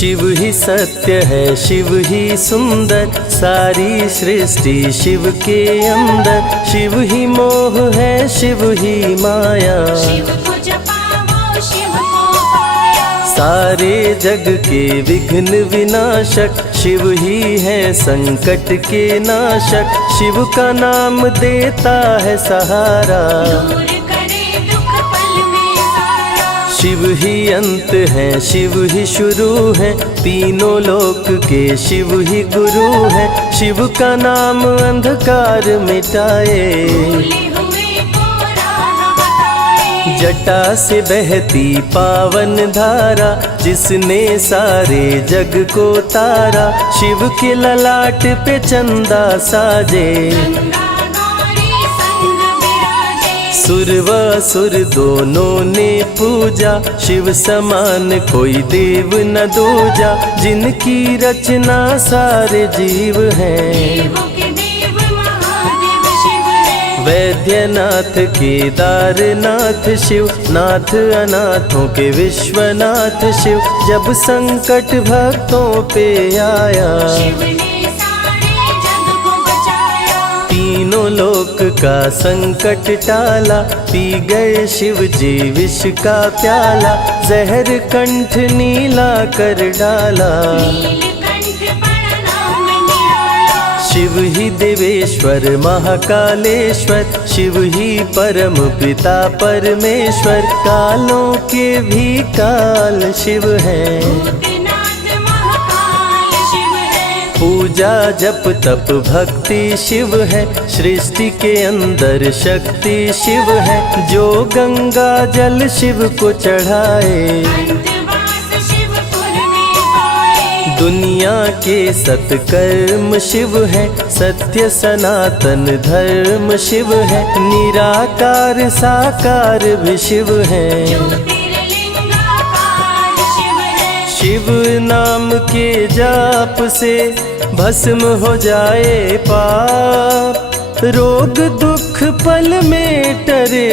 शिव ही सत्य है, शिव ही सुंदर, सारी सृष्टि शिव के अंदर। शिव ही मोह है, शिव ही माया, शिव को जपाओ शिव को पाया। सारे जग के विघ्न विनाशक, शिव ही है संकट के नाशक। शिव का नाम देता है सहारा, दूर करे दुख पल में सारा। शिव ही अंत है, शिव ही शुरू है, तीनों लोक के शिव ही गुरु है। शिव का नाम अंधकार मिटाए, भूले हुए को राह बताए। जटा से बहती पावन धारा, जिसने सारे जग को तारा। शिव के ललाट पे चंदा साजे, गंगा गौरी संग विराजे। सुर व असुर दोनों ने पूजा, शिव समान कोई देव न दूजा। जिनकी रचना सारे जीव हैं, देवों के देव महादेव शिव है। वैद्यनाथ केदारनाथ शिव, नाथ अनाथों के विश्वनाथ शिव। जब संकट भक्तों पे आया, शिव ने सारे जग को बचाया। तीनों लोक का संकट टाला, पी गए शिव जी विष का प्याला। जहर कंठ नीला कर डाला, नीलकंठ बड़ा नाम निराला। शिव ही देवेश्वर महाकालेश्वर, शिव ही परम पिता परमेश्वर। कालों के भी काल शिव हैं, भूतनाथ महाकाल शिव है। पूजा जप तप भक्ति शिव है, सृष्टि के अंदर शक्ति शिव है। जो गंगा जल शिव को चढ़ाए, अंतवास शिवपुर में पाए। दुनिया के सत्कर्म शिव है, सत्य सनातन धर्म शिव है। निराकार साकार भी शिव है, ज्योतिर्लिंगाकार शिव है। शिव नाम के जाप से भस्म हो जाए पाप। रोग दुख पल में टरे,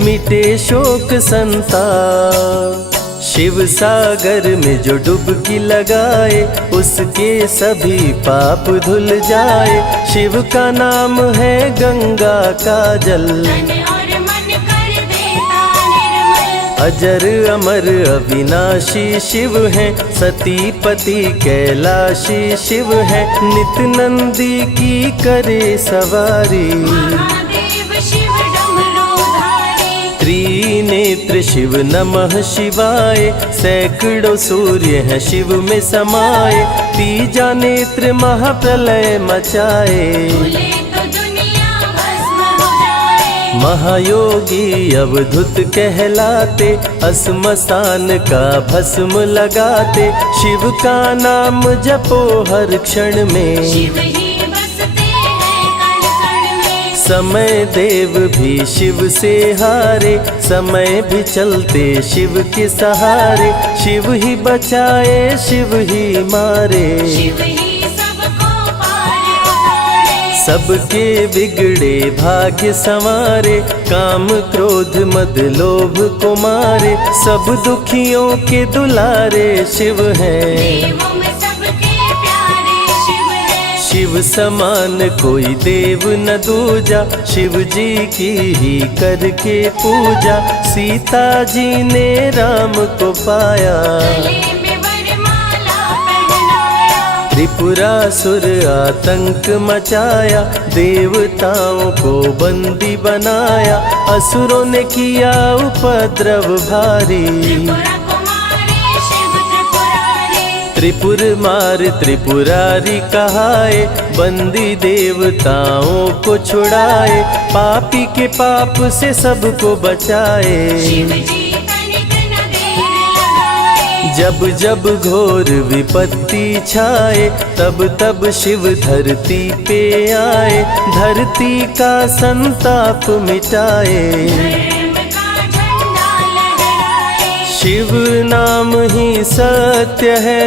मिटे शोक संताप। शिव सागर में जो डुबकी लगाए, उसके सभी पाप धुल जाए। शिव का नाम है गंगा का जल, तन और मन कर देता निर्मल। अजर अमर अविनाशी शिव है, सतीपति कैलाशी शिव है। नित नंदी की करे सवारी, महादेव शिव डमरूधारी। त्रिनेत्र शिव नमः शिवाय। सैकड़ों सूर्य हैं शिव में समाये, तीजा नेत्र महाप्रलय मचाए। भूले तो दुनिया भस्म हो जाए। महायोगी अवधूत कहलाते, अस्मशान का भस्म लगाते। शिव का नाम जपो हर क्षण में, शिव ही बसते हैं कण कण में। समय देव भी शिव से हारे, समय भी चलते शिव के सहारे। शिव ही बचाए शिव ही मारे, शिव ही सबको पार उतारे। सबके बिगड़े भाग्य संवारे। काम क्रोध मद लोभ को मारे, सब दुखियों के दुलारे शिव हैं। देवों में सबके प्यारे शिव है। शिव समान कोई देव न दूजा, शिव जी की ही करके पूजा। सीता जी ने राम को पाया, गले में वरमाला पहनाया। त्रिपुरासुर आतंक मचाया। देवताओं को बंदी बनाया, असुरों ने किया उपद्रव भारी। त्रिपुरा कुमारी शिव त्रिपुरारी। त्रिपुर मार त्रिपुरारी कहाए, बंदी देवताओं को छुड़ाए। पापी के पाप से सबको बचाए, शिव जी तनिक न देर लगाए। जब जब घोर विपत्ति छाए, तब तब शिव धरती पे आए। धरती का संताप मिटाए, धर्म का झंडा लहराए। शिव नाम ही सत्य है,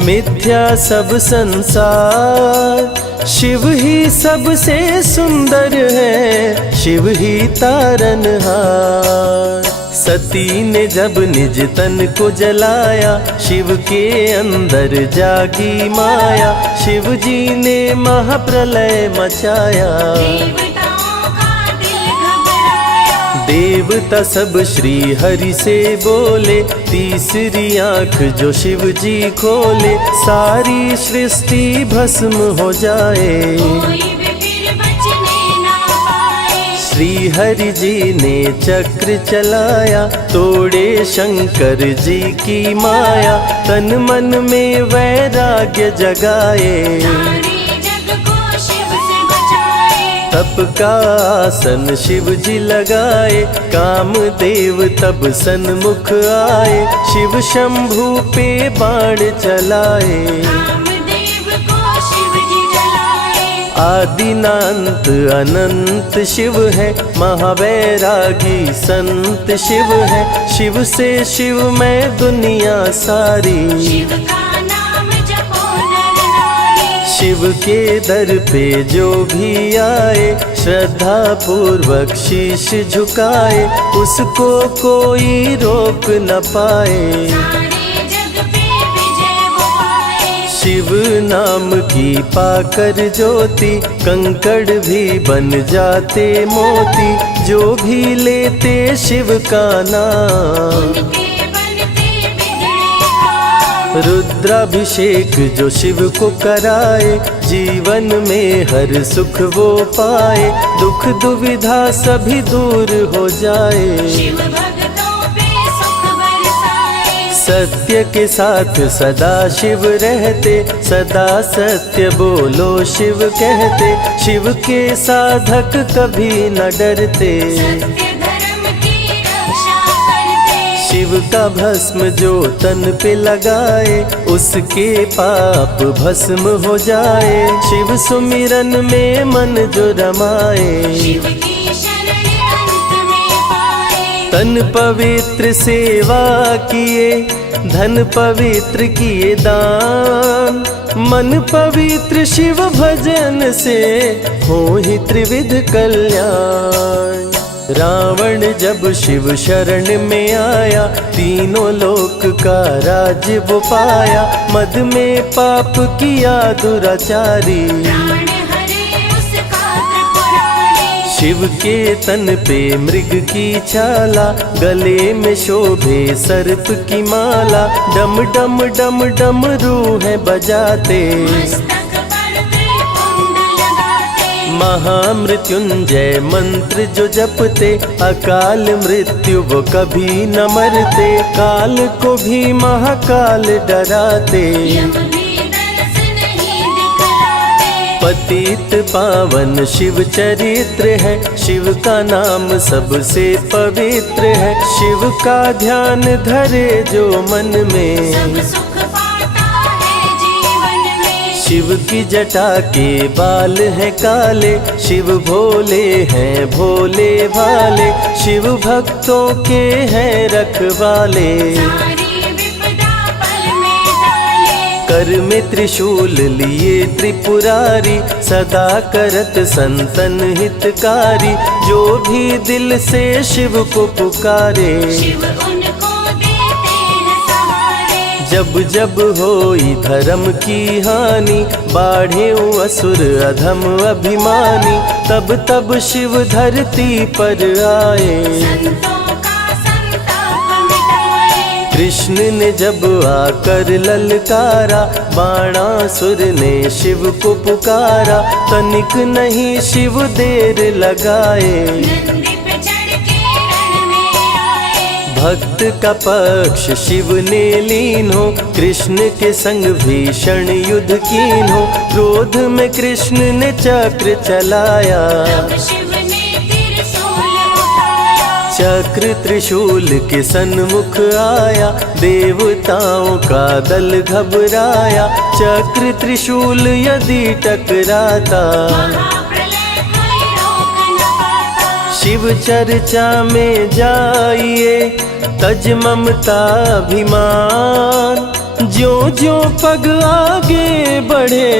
मिथ्या सब संसार। शिव ही सबसे सुंदर है, शिव ही तारनहार। सती ने जब निज तन को जलाया, शिव के अंदर जागी माया। शिव जी ने महाप्रलय मचाया, देवताओं का दिल घबराया। देवता सब श्री हरि से बोले, तीसरी आंख जो शिव जी खोले, सारी सृष्टि भस्म हो जाए। कोई भी फिर बचने ना पाए। श्री हरि जी ने चक्र चलाया, तोड़े शंकर जी की माया। तन मन में वैराग्य जगाए, सारे जग को शिव से बचाए। तप का आसन शिव जी लगाए, कामदेव तब सन्मुख आए। शिव शंभू पे बाण चलाए, कामदेव को शिव जी जलाए। आदिनांत अनंत शिव है, महावैरागी संत शिव है। शिव से शिव में दुनिया सारी, शिव का नाम जपो नर नारी। शिव के दर पे जो भी आए, श्रद्धा पूर्वक शीश झुकाए। उसको कोई रोक न पाए, सारे जग पे विजय वो पाए। शिव नाम की पाकर ज्योति, कंकड़ भी बन जाते मोती। जो भी लेते शिव का नाम, उनके बनते बिगड़े काम। रुद्राभिषेक जो शिव को कराए, जीवन में हर सुख वो पाए। दुख दुविधा सभी दूर हो जाए, शिव भक्तों पे सुख बरसाए। सत्य के साथ सदा शिव रहते, सदा सत्य बोलो शिव कहते। शिव के साधक कभी न डरते, सत्य धर्म की रक्षा करते। शिव का भस्म जो तन पे लगाए, उसके पाप भस्म हो जाए। शिव सुमिरन में मन जो रमाए, शिव की शरण अंत में पाए। तन पवित्र सेवा किए, धन पवित्र किए दान। मन पवित्र शिव भजन से, हो ही त्रिविध कल्याण। रावण जब शिव शरण में आया, तीनों लोक का राज वो पाया। मद में पाप किया दुराचारी, प्राण हरे उसका त्रिपुरारी। शिव के तन पे मृग की छाला, गले में शोभे सर्प की माला। डम डम डम डम रूहें बजाते, मस्तक पर त्रिपुंड लगाते। महामृत्युंजय मंत्र जो जपते, अकाल मृत्यु वो कभी न मरते। काल को भी महाकाल डराते, यम भी दर्श नहीं दिखलाते। पतित पावन शिव चरित्र है, शिव का नाम सबसे पवित्र है। शिव का ध्यान धरे जो मन में, सब सुख पाता है जीवन में। शिव की जटा के बाल हैं काले, शिव भोले हैं भोले भाले। शिव भक्तों के हैं रखवाले, सारी विपदा पल में टाले। कर में त्रिशूल लिए त्रिपुरारी, सदा करत संतन हितकारी। जो भी दिल से शिव को पुकारे, शिव उनको देते हैं सहारे। जब जब होई धर्म की हानि, बाढ़े असुर अधम अभिमानी। तब तब शिव धरती पर आए, संतों का संताप मिटाए। कृष्ण ने जब आकर ललकारा, बाणासुर ने शिव को पुकारा। तनिक नहीं शिव देर लगाए, नंदी पे चढ़ के रण में आए। भक्त का पक्ष शिव ने लीन हो, कृष्ण के संग भीषण युद्ध कीन हो। क्रोध में कृष्ण ने चक्र चलाया, तब शिव ने त्रिशूल उठाया। चक्र त्रिशूल के सन्मुख आया, देवताओं का दल घबराया। चक्र त्रिशूल यदि टकराता, महाप्रलय कोई रोक न पाता। शिव चर्चा में जाइए, तज ममता अभिमान। ज्यों ज्यों पग आगे बढ़े,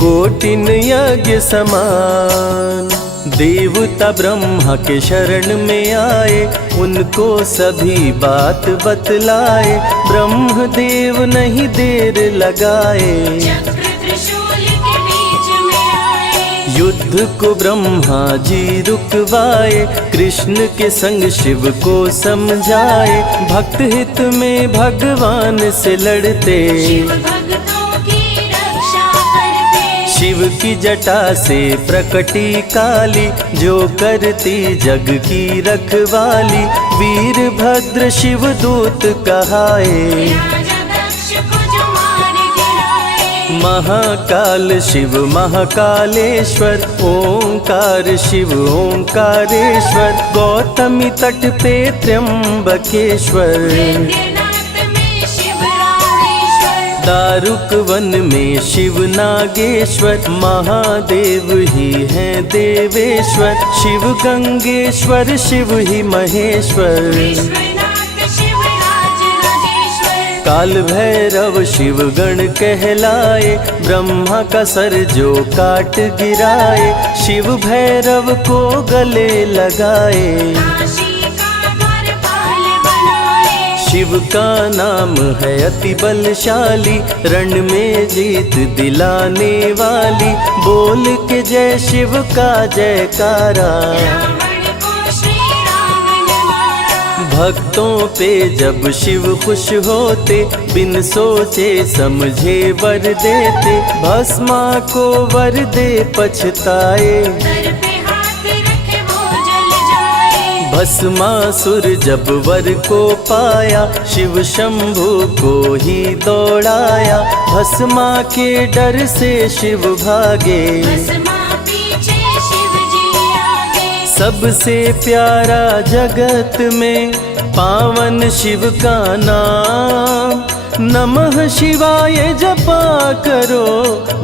कोटिन यज्ञ समान। देवता ब्रह्मा के शरण में आए, उनको सभी बात बतलाए। ब्रह्मदेव नहीं देर लगाए, चक्र त्रिशूल के बीच में आए। युद्ध को ब्रह्मा जी रुकवाए। कृष्ण के संग शिव को समझाए, भक्त हित में भगवान से लड़ते। शिव भक्तों की रक्षा करते। शिव की जटा से प्रकटी काली, जो करती जग की रखवाली। वीरभद्र शिव दूत कहाए, राजा दक्ष को जो मार गिराए। महाकाल शिव महाकालेश्वर। ओंकार शिव ओंकारेश्वर। गौतमी तट पे त्र्यंबकेश्वर। वैद्यनाथ में शिव रामेश्वर। दारुक वन में शिव नागेश्वर। महादेव ही हैं देवेश्वर। शिव गंगेश्वर शिव ही महेश्वर। विश्वनाथ शिव राज राजेश्वर। काल भैरव शिव गण कहलाए। ब्रह्मा का सर जो काट गिराए, शिव भैरव को गले लगाए। काशी का द्वारपाल बनाए। शिव का नाम है अति बलशाली, रण में जीत दिलाने वाली। बोल के जय शिव का जयकारा, रावण को श्री राम ने मारा। भक्तों पे जब शिव खुश होते, बिन सोचे समझे वर देते। भस्मा को वर दे पछताए, सर पे हाथ रखे वो जल जाए। भस्मासुर जब वर को पाया, शिव शंभु को ही दौड़ाया। भस्मा के डर से शिव भागे, भस्मा पीछे शिव जी आगे। सबसे प्यारा जगत में पावन शिव का नाम। नमः शिवाय जपा करो,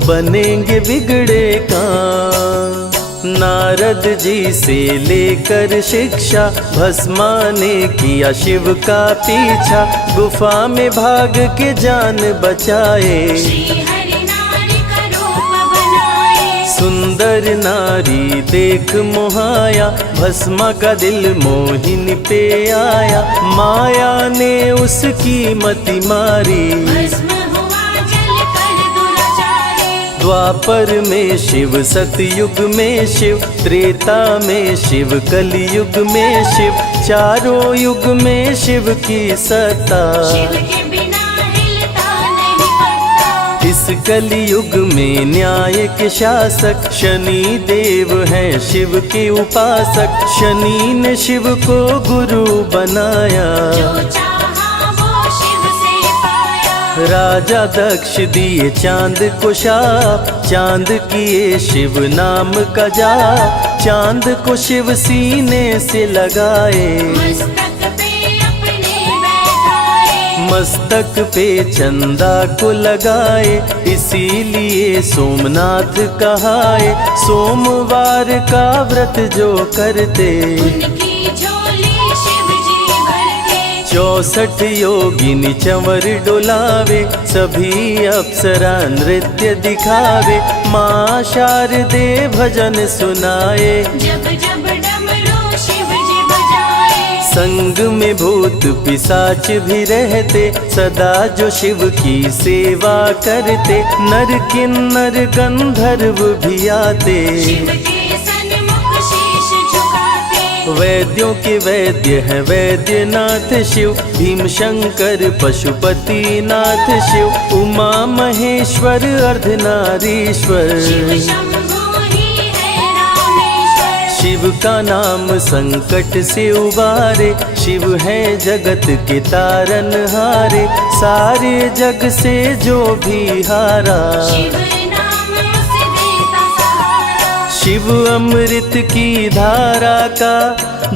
बनेंगे बिगड़े काम। नारद जी से लेकर शिक्षा, भस्मा ने किया शिव का पीछा। गुफा में भाग के जान बचाए, श्री हरि नारी का रूप बनाए। सुंदर नारी देख मोहाया। भस्मा का दिल मोहिनी पे आया, माया ने उसकी मति मारी। भस्म हुआ जल कर दुराचारी। द्वापर में शिव, सतयुग में शिव, त्रेता में शिव, कलयुग में शिव। चारों युग में शिव की सत्ता, शिव के बिना हिलता नहीं पत्ता। इस कलयुग में न्याय के शासक शनि देव हैं शिव के उपासक। शनि ने शिव को गुरु बनाया, जो चाहा वो शिव से पाया। राजा दक्ष दिए चांद को शाप। चांद किए शिव नाम का जाप। चांद को शिव सीने से लगाए, मस्तक पे अपने बैठाए। मस्तक पे चंदा को लगाए। इसीलिए सोमनाथ कहाए, सोमवार का व्रत जो करते। उनकी झोली शिव जी भरते। 64 योगिनी चंवर डोलावे, सभी अप्सरा नृत्य दिखावे। माँ शारदे भजन सुनाए, जब जब डमरू शिव जी बजाए। संग में भूत पिशाच भी रहते, सदा जो शिव की सेवा करते। नर किन्नर गंधर्व भी आते, शिव के सन्मुख शीश झुकाते। वैद्यों के वैद्य है वैद्यनाथ शिव। भीम शंकर पशुपति नाथ शिव। उमा महेश्वर अर्धनारीश्वर, शिव शंभु ही है रामेश्वर। शिव का नाम संकट से उबारे। शिव है जगत के तारनहारे, सारे जग से जो भी हारा। शिव नाम उसे देता सहारा। शिव अमृत की धारा का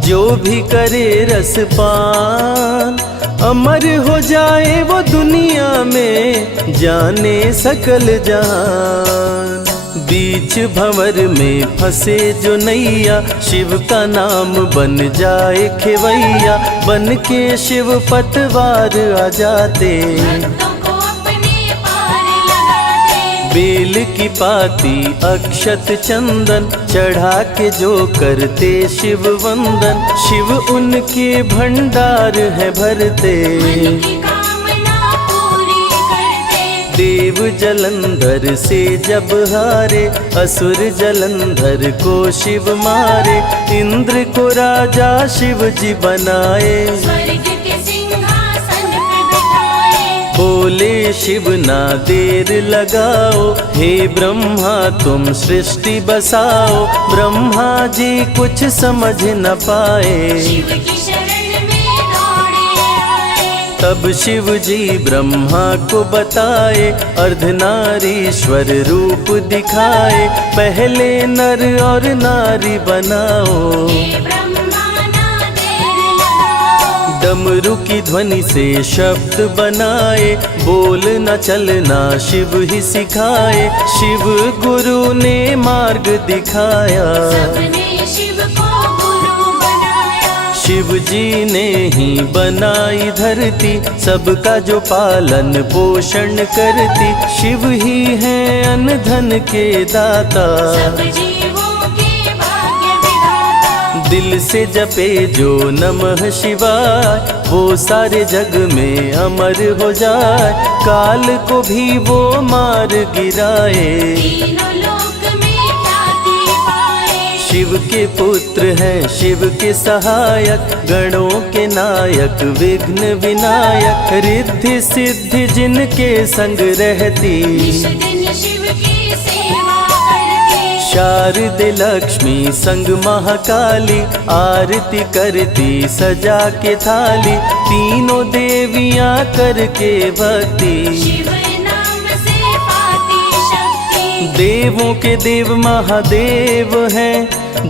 जो भी करे रसपान, अमर हो जाए वो दुनिया में, जाने सकल जहान। बीच भंवर में फंसे जो नैया, शिव का नाम बन जाए खेवैया। बन के शिव पतवार आ जाते, भक्तों को अपने पार लगाते। बेल की पाती अक्षत चंदन चढ़ा के जो करते शिव वंदन, शिव उनके भंडार है भरते। मन की कामना पूरी करते। देव जलंधर से जब हारे, असुर जलंधर को शिव मारे। इंद्र को राजा शिव जी बनाए, स्वर्ग के सिंहासन पे बिठाए। बोले शिव ना देर लगाओ, हे ब्रह्मा तुम सृष्टि बसाओ। ब्रह्मा जी कुछ समझ न पाए, शिव की शरण में दौड़े आए। तब शिव जी ब्रह्मा को बताए, अर्धनारीश्वर रूप दिखाए। पहले नर और नारी बनाओ, हे ब्रह्मा ना देर लगाओ। डमरू की ध्वनि से शब्द बनाए, बोलना चलना शिव ही सिखाए। शिव गुरु ने मार्ग दिखाया, सबने शिव को गुरु बनाया। शिव जी ने ही बनाई धरती, सबका जो पालन पोषण करती। शिव ही है अन्न धन के दाता, सब जीवों के भाग्य विधाता। दिल से जपे जो नमः शिवाय, वो सारे जग में अमर हो जाए। काल को भी वो मार गिराए, तीनों लोक में ख्याति पाए। शिव के पुत्र हैं शिव के सहायक, गणों के नायक विघ्न विनायक। रिद्धि सिद्धि जिनके संग रहती, निश दिन शिव की सेवा करते। शारदे लक्ष्मी संग महाकाली, आरती करती सजा के थाली। तीनों देवियां करके भक्ति, शिव नाम से पाती शक्ति। देवों के देव महादेव हैं,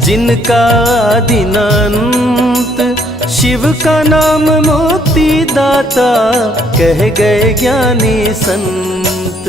जिनका आदिनांत। शिव का नाम मुक्ति दाता, कह गए ज्ञानी संत।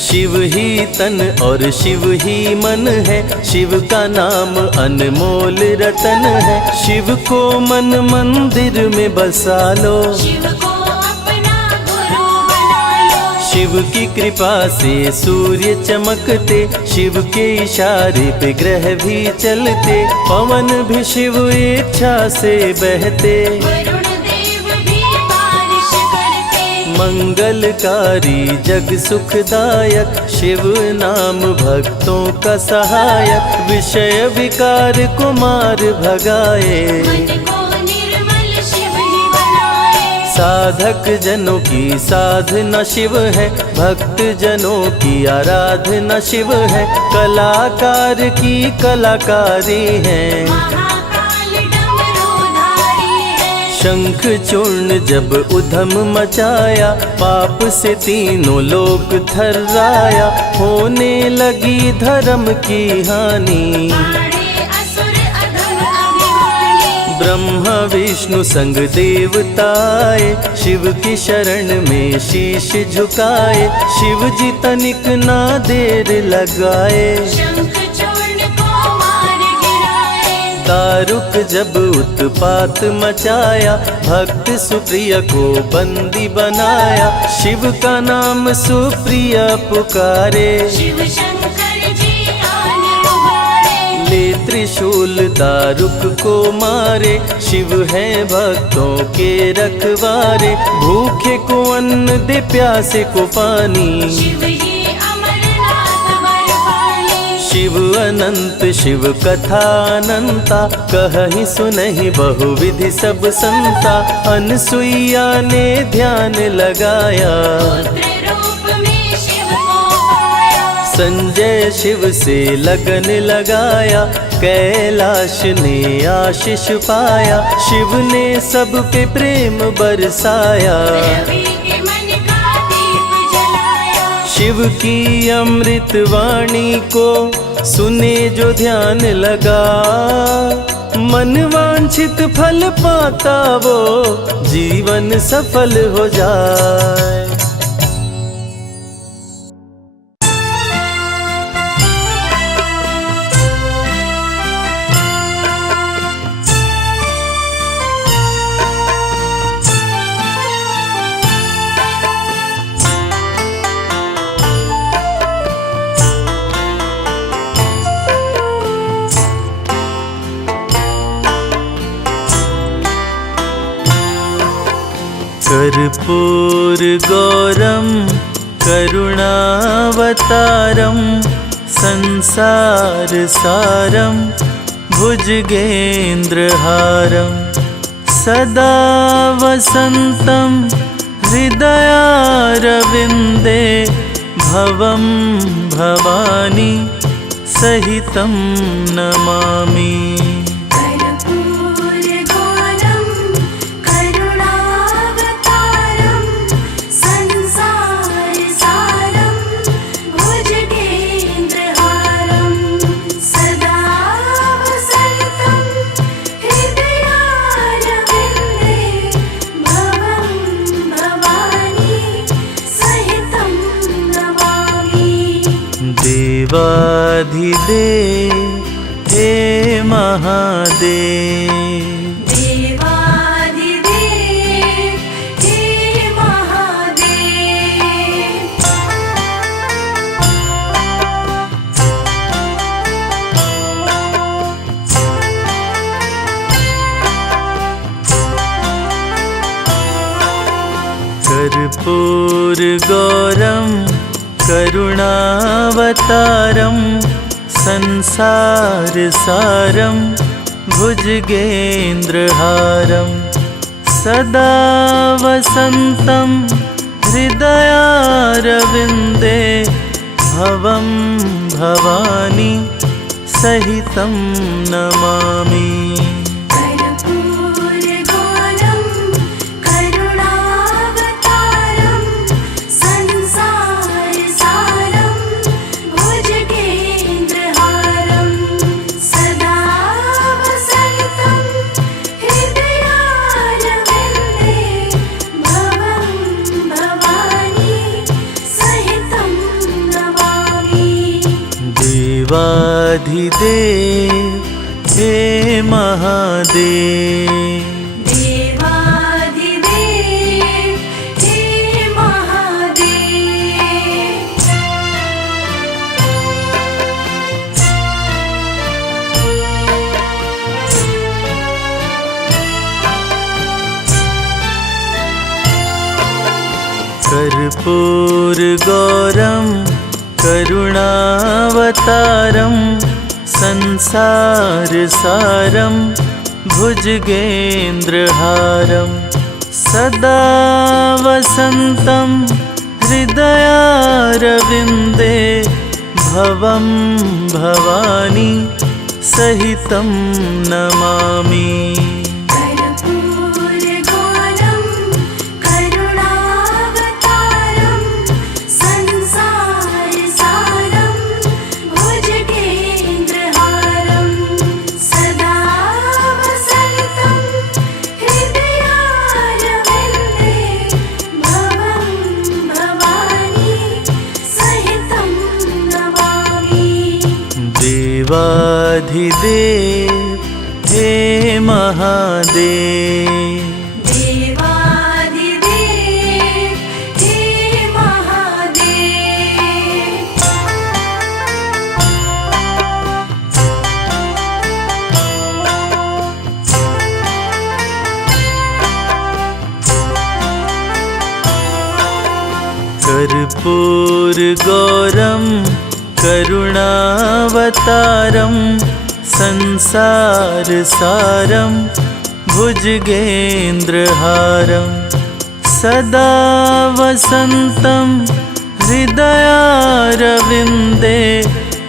शिव ही तन और शिव ही मन है, शिव का नाम अनमोल रतन है। शिव को मन मंदिर में बसा लो, शिव को अपना गुरु बना लो। शिव की कृपा से सूर्य चमकते, शिव के इशारे पे ग्रह भी चलते। पवन भी शिव इच्छा से बहते, वरुण देव भी बारिश करते। मंगलकारी जग सुखदायक, शिव नाम भक्तों का सहायक। विषय विकार को मार भगाए, मन को निर्मल शिव ही बनाए। साधक जनों की साधना शिव है, भक्त जनों की आराधना शिव है। कलाकार की कलाकारी है, महाकाल डमरूधारी है। शंख चूर्ण जब उधम मचाया, पाप से तीनों लोक थर्राया। होने लगी धर्म की हानि, मारे असुर अधम अभिमानी। ब्रह्मा विष्णु संग देवताए, शिव की शरण में शीश झुकाए। शिव जी तनिक ना देर लगाए, शंख चूर्ण को मार गिराए। दारुक जब उत्पात मचाया, भक्त सुप्रिय को बंदी बनाया। शिव का नाम सुप्रिय पुकारे, शिव शंकर जी आन उबारे। ले त्रिशूल दारुक को मारे। शिव है भक्तों के रखवारे, भूखे को अन्न दे प्यासे को पानी। शिव ही अमरनाथ बरपाली। शिव अनंत शिव कथा अनंता, कहीं सुनहि बहुविधि सब संता। अनसुईया ने ध्यान लगाया, पुत्र रूप में शिव को पाया। संजय शिव से लगन लगाया। कैलाश ने आशीष पाया, शिव ने सब पे प्रेम बरसाया। रवि के मन का दीप जलाया। शिव की अमृत वाणी को सुने जो ध्यान लगा, मन वांछित फल पाता वो जीवन सफल हो जाए। कर्पूरगौरं करुणावतारं संसारसारं भुजगेन्द्रहारं सदा वसन्तं हृदयारविन्दे भवं भवानी सहितं नमामि। कर्पूरगौरं करुणावतारं संसारसारं भुजगेन्द्रहारं सदा वसन्तं हृदयारविन्दे भवं भवानी सहितं नमामि। देवाधिदेव हे महादेव, देवाधिदेव हे महादेव। कर्पूरगौरं करुणावतारं संसारसारं भुजगेन्द्रहारं सदा वसन्तं हृदयारविन्दे भवं भवानी सहितं नमामि। कर्पूरगौरं करुणावतारं संसारसारं भुजगेन्द्रहारं सदा वसन्तं हृदयारविन्दे भवं भवानी सहितं नमामि। देवाधिदेव हे महादेव, देवाधिदेव हे महादेव। कर्पूरगौरं करुणावतारं संसारसारं भुजगेन्द्रहारं सदा वसन्तं हृदयारविन्दे भवं भवानी सहितं नमामि। कर्पूरगौरं करुणावतारं संसारसारं भुजगेन्द्रहारं सदा वसन्तं हृदयारविन्दे भवं भवानी सहितं नमामि। देवाधिदेव हे महादेव, देवाधिदेव हे महादेव। कर्पूरगौरं करुणावतारं संसारसारं भुजगेन्द्रहारं सदा वसन्तं हृदयारविन्दे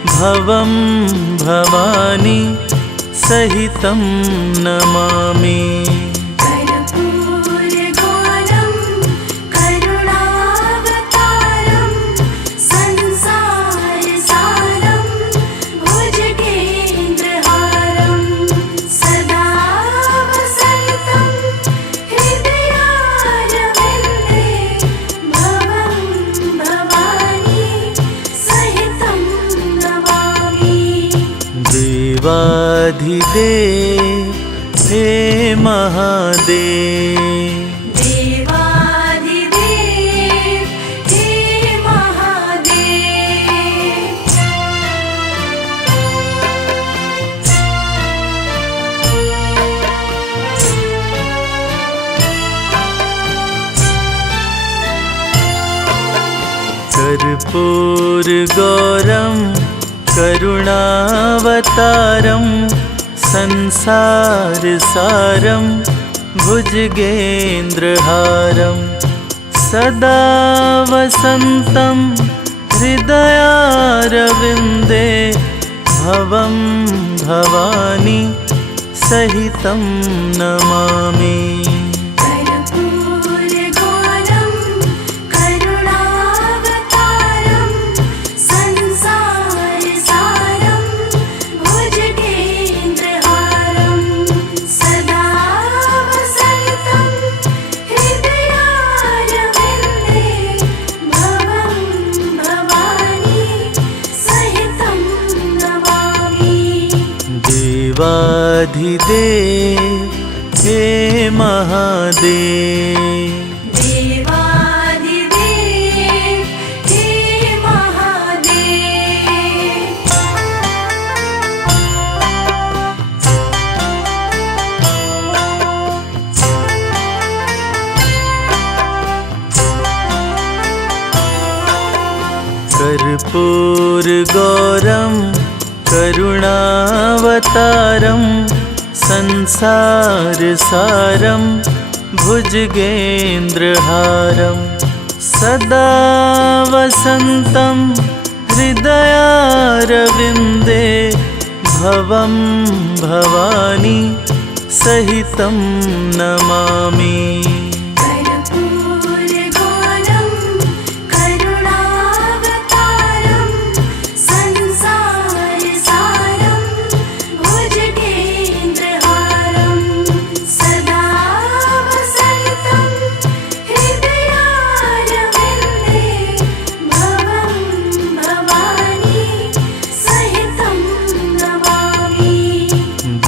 भवं भवानी सहितं नमामि। कर्पूरगौरं करुणावतारं संसारसारं भुजगेन्द्रहारं सदा वसन्तं हृदयारविन्दे भवं भवानी सहितं नमामि। देवाधिदेव हे महादेव, देवाधिदेव हे महादेव। कर्पूरगौरं करुणावतारं संसारसारं भुजगेन्द्रहारं सदा वसन्तं हृदयारविन्दे भवं भवानी सहितं नमामि। कर्पूरगौरं करुणावतारं संसारसारं भुजगेन्द्रहारं सदा वसन्तं हृदयारविन्दे भवं भवानी सहितं नमामि। देवाधिदेव हे महादेव, देवादिदेव हे महादेव। कर्पूरगौरं करुणावतारं संसारसारं भुजगेन्द्रहारं सदा वसन्तं हृदयारविन्दे भवं भवानी सहितं नमामि। कर्पूरगौरं करुणावतारं संसारसारं भुजगेन्द्रहारं सदा वसन्तं हृदयारविन्दे भवं भवानी सहितं नमामि।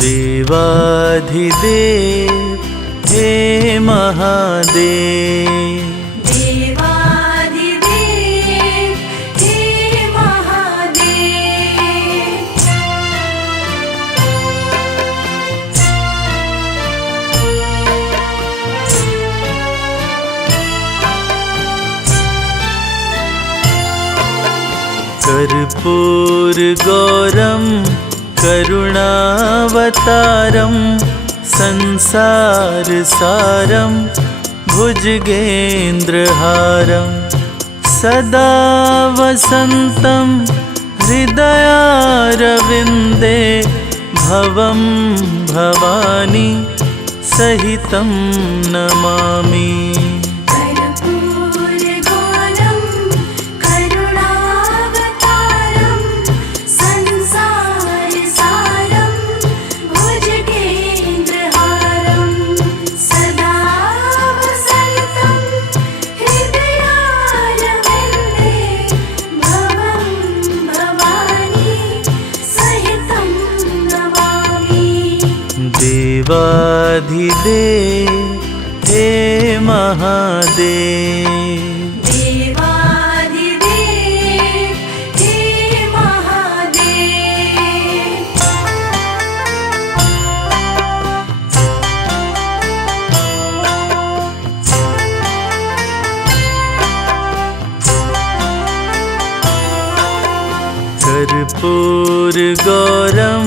देवाधिदेव हे महादेव, देवादिदेव हे महादेव। कर्पूरगौरं करुणावतारं संसारसारं भुजगेन्द्रहारं सदा वसन्तं हृदयारविन्दे भवं भवानी सहितं नमामि। कर्पूरगौरं करुणावतारं संसारसारं भुजगेन्द्रहारं सदा वसन्तं हृदयारविन्दे भवं भवानी सहितं नमामि। देवाधिदेव हे महादेव, देवादिदेव हे महादेव। कर्पूरगौरं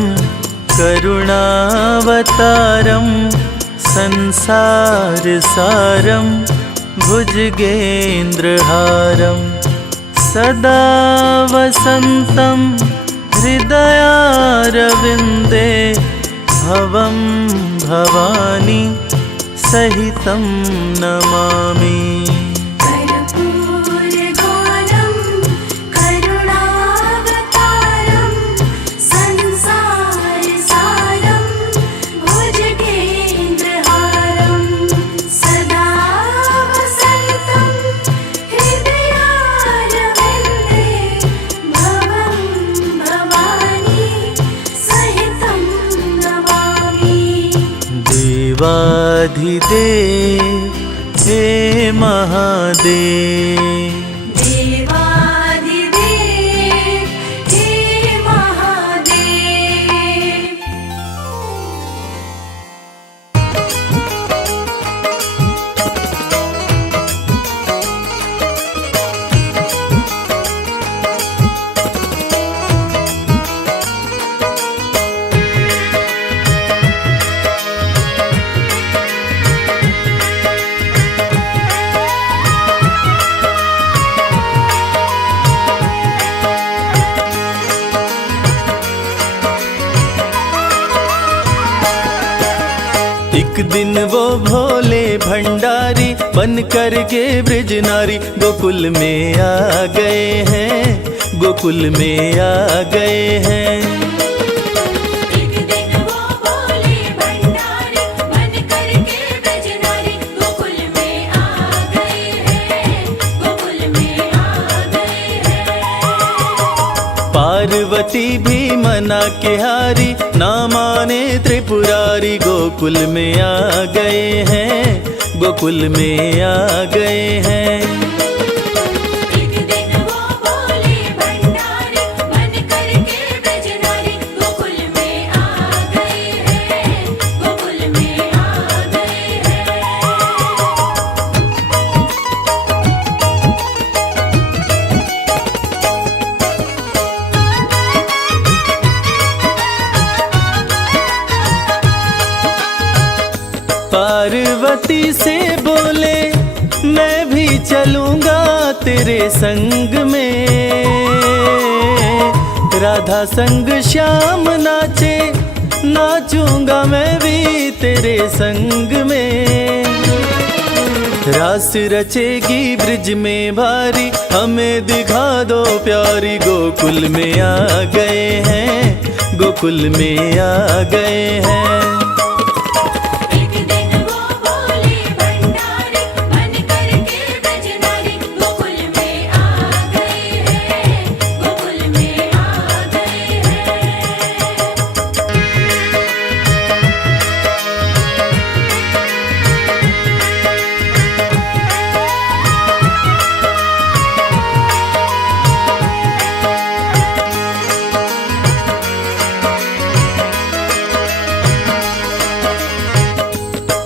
करुणावतारं संसारसारं भुजगेन्द्रहारं सदा वसन्तं हृदयारविन्दे भवं भवानी सहितं नमामि। कर्पूरगौरं करुणावतारं संसारसारं भुजगेन्द्रहारं सदा वसन्तं हृदयारविन्दे भवं भवानी सहितं नमामि। देवाधिदेव हे महादेव, देवादिदेव हे महादेव। एक दिन वो भोले भंडारी बन कर के ब्रज नारी गोकुल में आ गए हैं, गोकुल में आ गए हैं। एक दिन वो भोले भंडारी बन कर के ब्रज नारी गोकुल में आ गए हैं, गोकुल में आ गए हैं। पार्वती भी मना के हारी ना माने त्रिपुरारी गोकुल में आ गए हैं, गोकुल में आ गए हैं। एक दिन वो भोले भंडारी बन कर के ब्रज नारी गोकुल में आ गए हैं, गोकुल में आ गए हैं। पार्वती से बोले मैं भी चलूंगा तेरे संग में, राधा संग श्याम नाचे नाचूंगा मैं भी तेरे संग में। रास रचेगी ब्रिज में भारी हमें दिखा दो प्यारी गोकुल में आ गए हैं, गोकुल में आ गए हैं। एक दिन वो भोले भंडारी बन कर के ब्रज नारी गोकुल में आ गए हैं, गोकुल में आ गए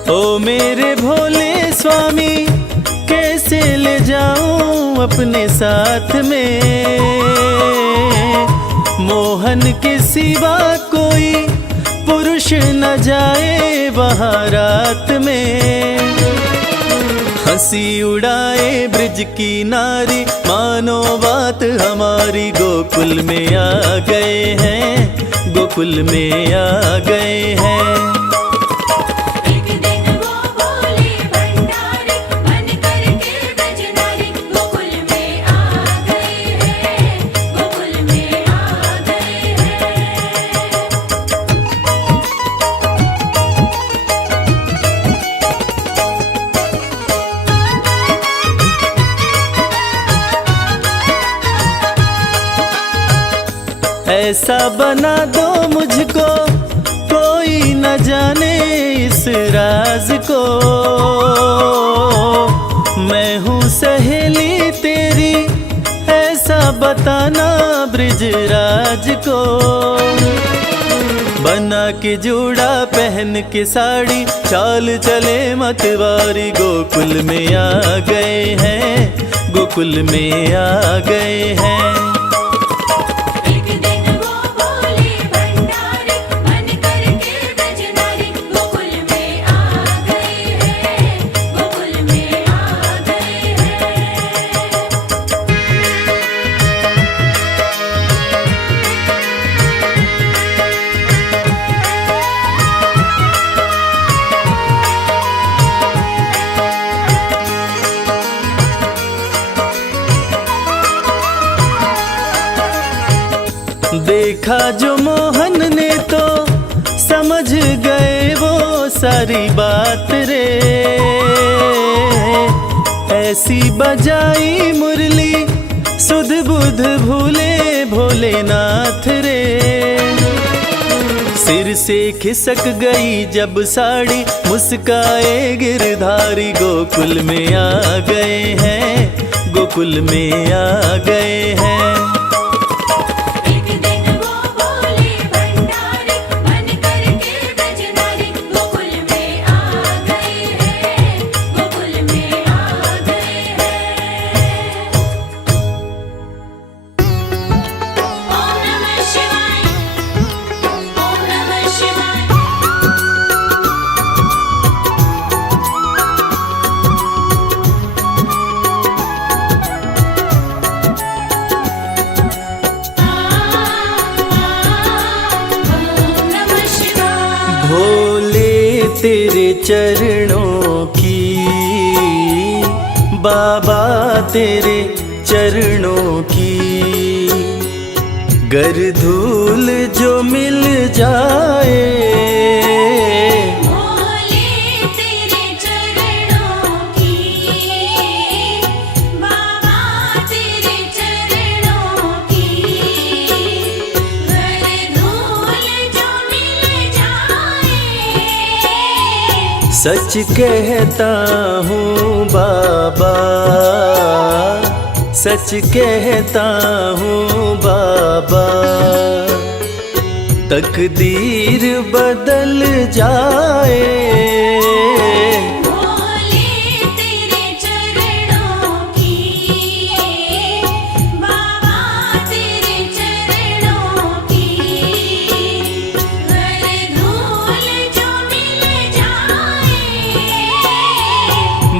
ओ मेरे भोले स्वामी कैसे ले जाऊं अपने साथ में, मोहन के सिवा कोई पुरुष न जाए वहाँ रात में। हंसी उड़ाए ब्रिज की नारी मानो बात हमारी गोकुल में आ गए हैं, गोकुल में आ गए हैं। एक दिन वो भोले भंडारी बन कर के ब्रज नारी गोकुल में आ गए हैं, गोकुल में आ गए हैं। ऐसा बना दो मुझको कोई न जाने इस राज को, मैं हूँ सहेली तेरी ऐसा बताना ब्रिजराज को। बना के जूड़ा पहन के साड़ी चाल चले मतवारी गोकुल में आ गए हैं, गोकुल में आ गए हैं। एक दिन वो भोले भंडारी बन कर के ब्रज नारी गोकुल में आ गए हैं, गोकुल में आ गए हैं। देखा जो मोहन ने तो समझ गए वो सारी बात रे, ऐसी बजाई मुरली सुध बुध भूले भोलेनाथ रे। सिर से खिसक गई जब साड़ी मुस्काए गिरधारी गोकुल में आ गए हैं, गोकुल में आ गए हैं। एक दिन वो भोले भंडारी बन कर के ब्रज नारी गोकुल में आ गए हैं, गोकुल में आ गए हैं। ओम नमः शिवाय, ओम नमः शिवाय। तेरे चरणों की, बाबा तेरे चरणों की। गर धूल जो मिल जाए, भोले तेरे चरणों की, बाबा तेरे चरणों की। गर धूल जो मिल जाए, सच कहता हूँ बाबा, सच कहता हूँ बाबा। तकदीर बदल जाए, भोले तेरे चरणों की, बाबा तेरे चरणों की। गर धूल जो मिल जाए,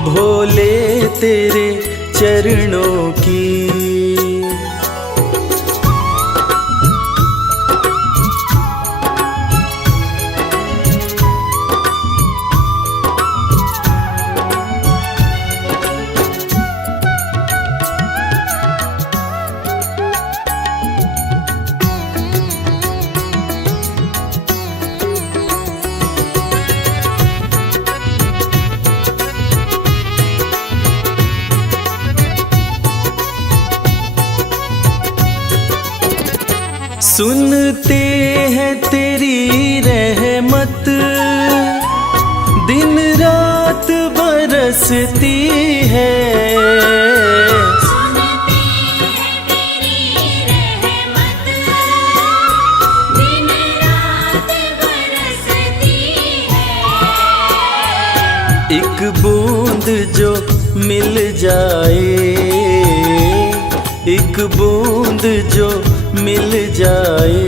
भोले तेरे चरणों की। सुनते हैं तेरी रहमत, दिन रात बरसती है। सुनते हैं तेरी रहमत, दिन रात बरसती है। एक बूंद जो मिल जाए, एक बूंद जो मिल जाए,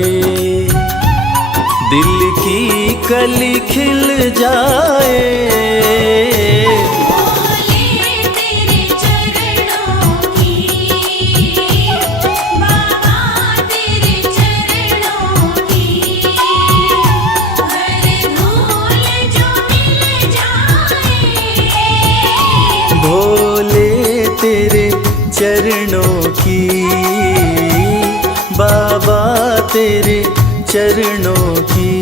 दिल की कली खिल जाए। भोले तेरे चरणों की, बाबा तेरे चरणों की। गर धूल जो मिल जाए, भोले तेरे चरणों की, बाबा तेरे चरणों की।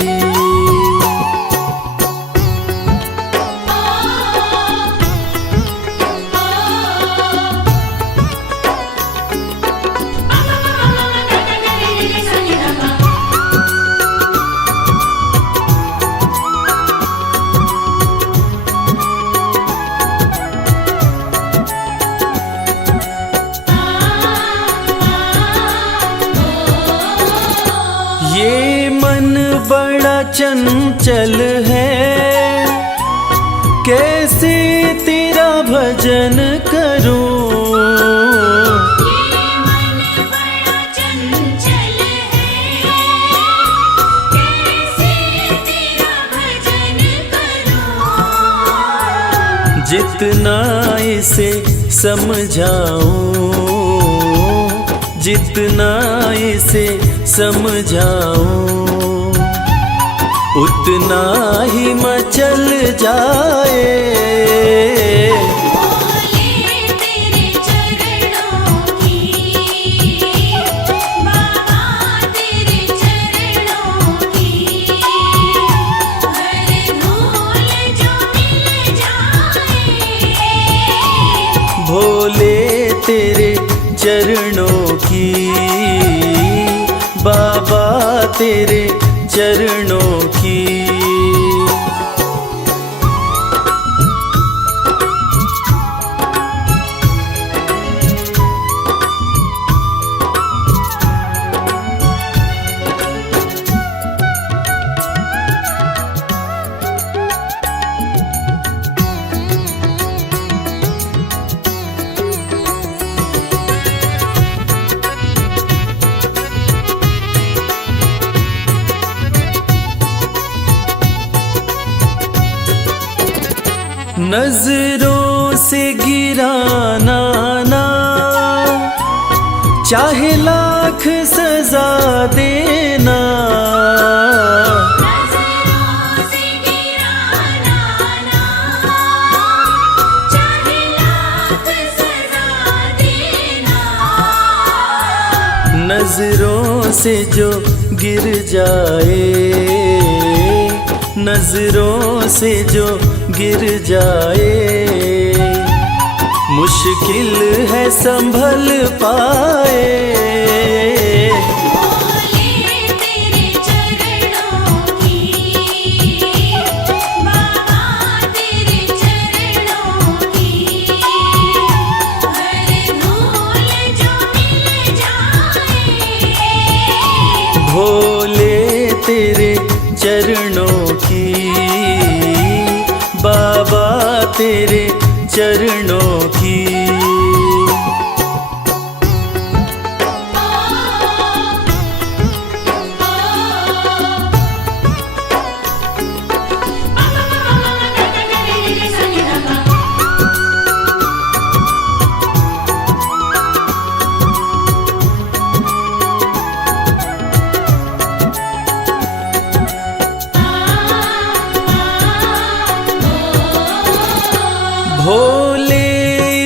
ये मन बड़ा चंचल है, कैसे तेरा भजन करूं। ये मन बड़ा चंचल है, कैसे तेरा भजन करूं। जितना इसे समझाऊं, जितना इसे समझाऊं, उतना ही मचल जाए। भोले तेरे चरणों की, बाबा तेरे चरणों की। गर धूल जो मिल जाए, भोले तेरे चरणों की, बाबा तेरे चरणों की। नजरों से गिराना ना, चाहे लाख सजा देना। नजरों से गिराना नजरों से जो गिर जाए, नजरों से जो गिर जाए, मुश्किल है संभल पाए। भोले तेरे चरणों की, बाबा तेरे चरणों की। भोले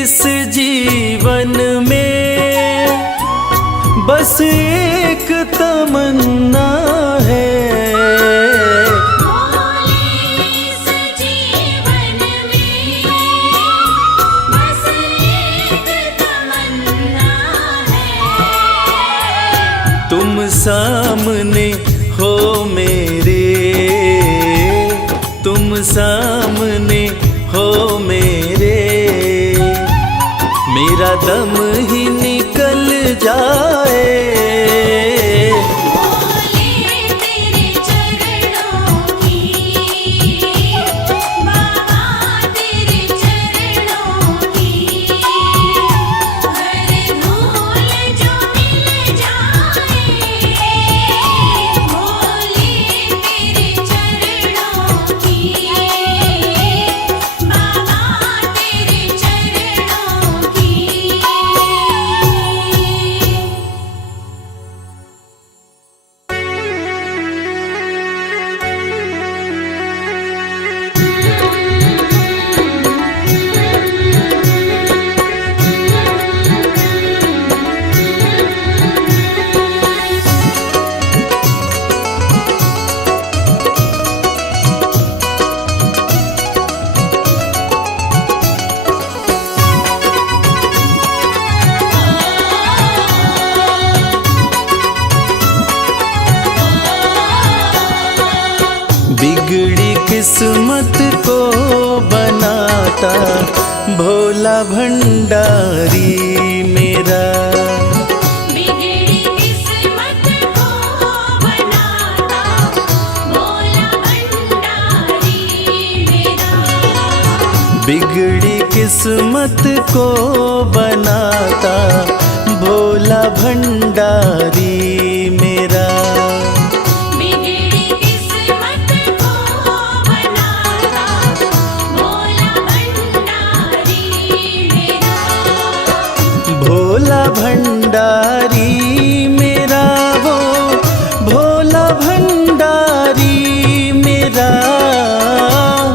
इस जीवन में बस एक तमन्ना है, भोले इस जीवन में बस एक तमन्ना है। तुम सामने हो मेरे, तुम सामने हो मेरे, मेरा दम ही निकल जाए। भोले तेरे चरणों की, बाबा तेरे चरणों की, हर धूल जो मिल जाए। भोले तेरे चरणों की, बाबा तेरे चरणों की। बिगड़ी किस्मत को बनाता भोला भंडारी मेरा, बिगड़ी किस्मत को बनाता भोला भंडारी मेरा। बिगड़ी किस्मत को बनाता भोला भंडारी मेरा। बिगड़ी किस्मत को बनाता भोला भंडारी मेरा। भोला भंडारी मेरा, वो भोला भंडारी मेरा,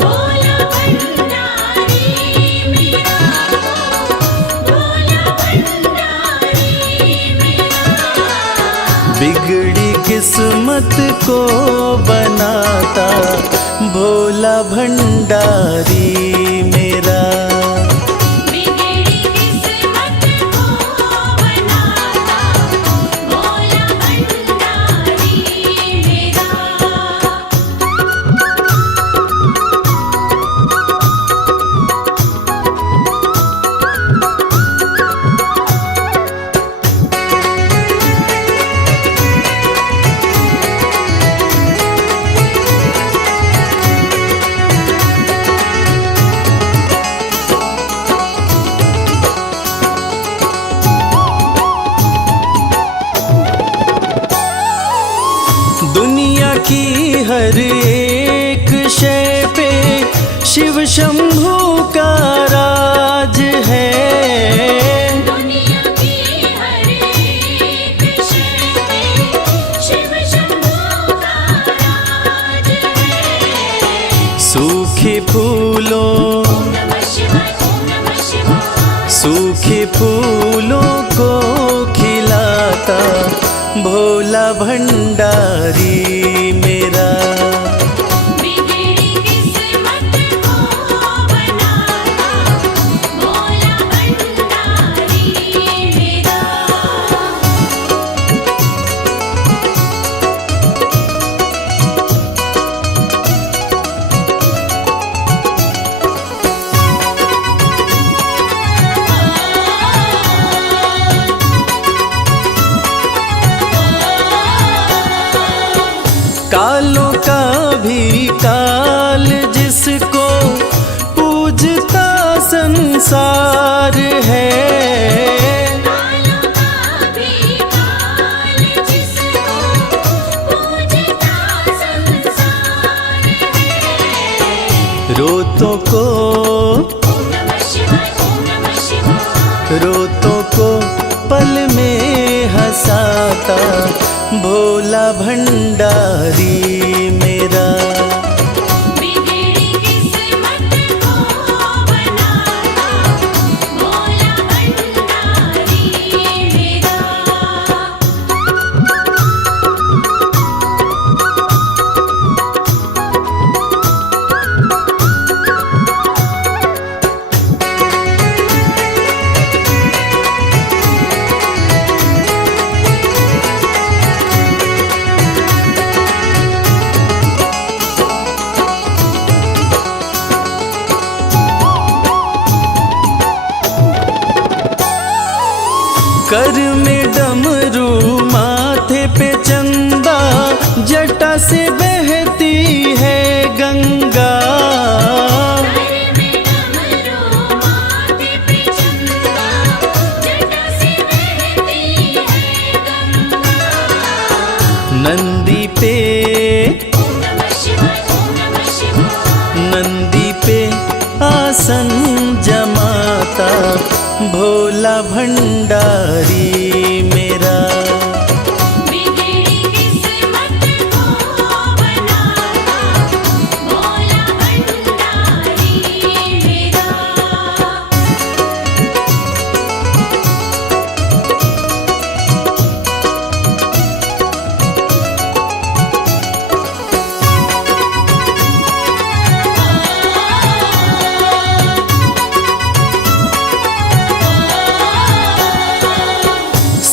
भोला भंडारी मेरा, भोला भंडारी मेरा। बिगड़ी किस्मत को बनाता भोला भंडारी मेरा। बिगड़ी किस्मत को बनाता भोला भंडारी मेरा। दुनिया की हर एक शय पे शिव शंभू का राज है। दुनिया की हर एक शय पे शिव शंभू का राज है। सूखे फूलों, ओम नमः शिवाय, ओम नमः शिवाय। सूखे फूलों को खिलाता भोला भंडारी मेरा। बिगड़ी किस्मत को बनाता भोला भंडारी मेरा। कालों का भी काल जिसको पूजता संसार है, कालों का भी काल जिसको पूजता संसार है। रोतों को ओम नमः शिवाय, ओम नमः शिवाय। रोतों को पल में हंसाता भोला भंडारी मेरा। बिगड़ी किस्मत को बनाता भोला भंडारी मेरा। कर में डमरू माथे पे चंदा, जटा से बहती है गंगा। घर में डमरू माथे पे चंदा, जटा से बहती है गंगा। नंदी पे ओम नमः शिवाय, ओम नमः शिवाय। नंदी पे आसन जमाता भोला भंडारी मेरा। बिगड़ी किस्मत को बनाता भोला भंडारी मेरा।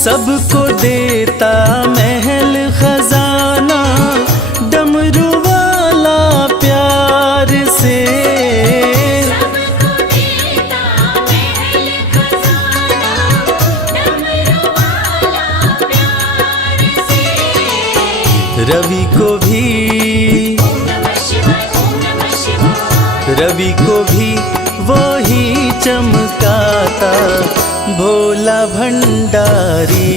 सबको देता महल खजाना, डमरू वाला प्यार से। सबको देता महल खजाना, डमरू वाला प्यार से। रवि को भी ओम नमः शिवाय, ओम नमः शिवाय। रवि को भी वो ही चमकाता भोला भंडारी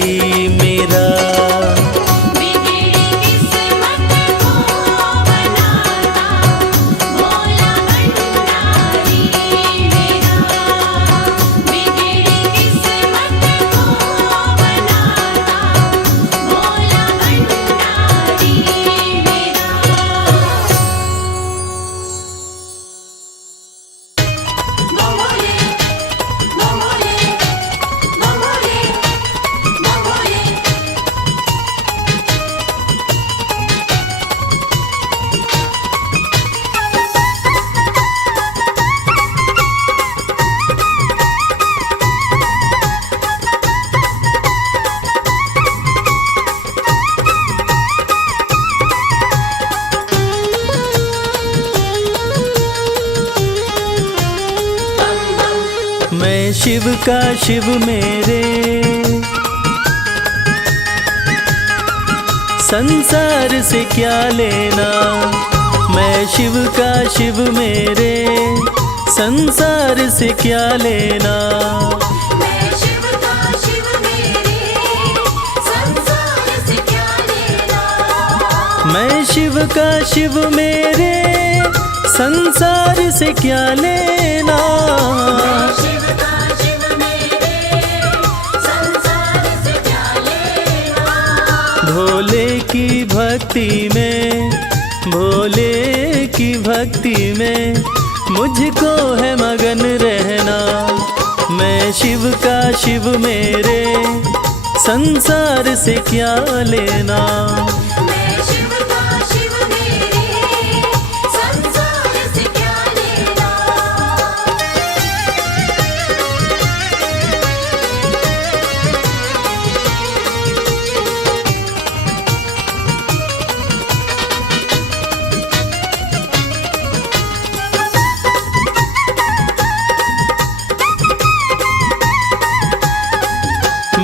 मेरा। बिगड़ी किस्मत को बनाता भोला भंडारी मेरा। बिगड़ी किस्मत को बनाता भोला भंडारी मेरा। मंगोले मंगोले मंगोले मंगोले। मैं शिव का शिव मेरे, संसार से क्या लेना। मैं शिव का शिव मेरे, संसार से क्या लेना। मैं शिव का शिव मेरे, संसार से क्या लेना। मैं शिव का शिव मेरे, संसार से क्या लेना। शिव का शिव मेरे, संसार से क्या लेना। भोले की भक्ति में, भोले की भक्ति में मुझको है मगन रहना। मैं शिव का शिव मेरे, संसार से क्या लेना। मैं शिव का शिव मेरे, संसार से क्या लेना।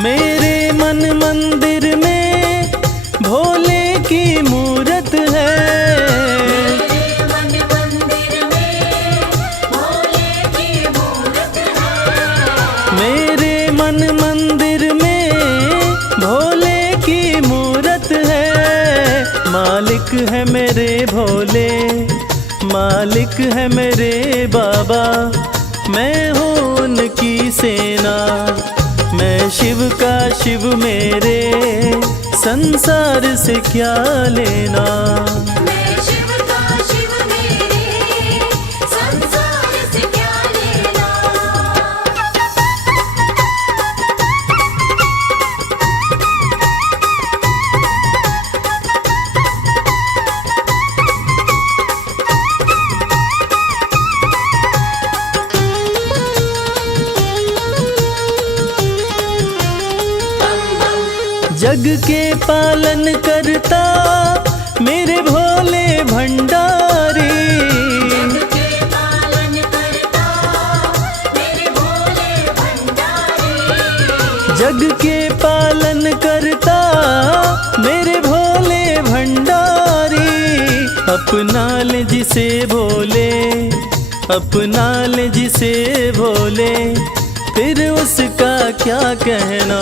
मेरे मन मंदिर में भोले की मूरत है। मेरे मन मंदिर में भोले की मूरत है। मेरे मन मंदिर में भोले की मूरत है। मालिक है मेरे भोले, मालिक है मेरे बाबा, मैं हूँ उनकी सेना। मैं शिव का शिव मेरे, संसार से क्या लेना। मैं शिव का शिव मेरे, संसार से क्या लेना। जग के पालन करता मेरे भोले भंडारी। जग के पालन करता मेरे भोले भंडारी। जग के पालन करता मेरे भोले भंडारी। अपना ले जिसे भोले, अपना ले जिसे भोले, फिर उसका क्या कहना।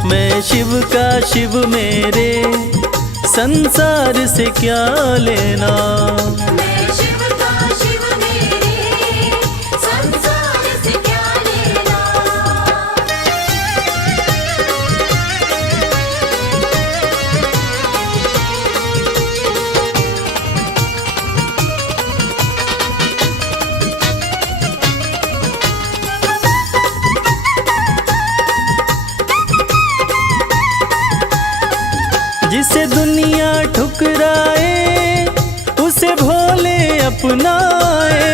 मैं शिव का शिव मेरे, संसार से क्या लेना। मैं शिव का शिव मेरे, संसार से क्या लेना। जिसे दुनिया ठुकराए उसे भोले अपनाए।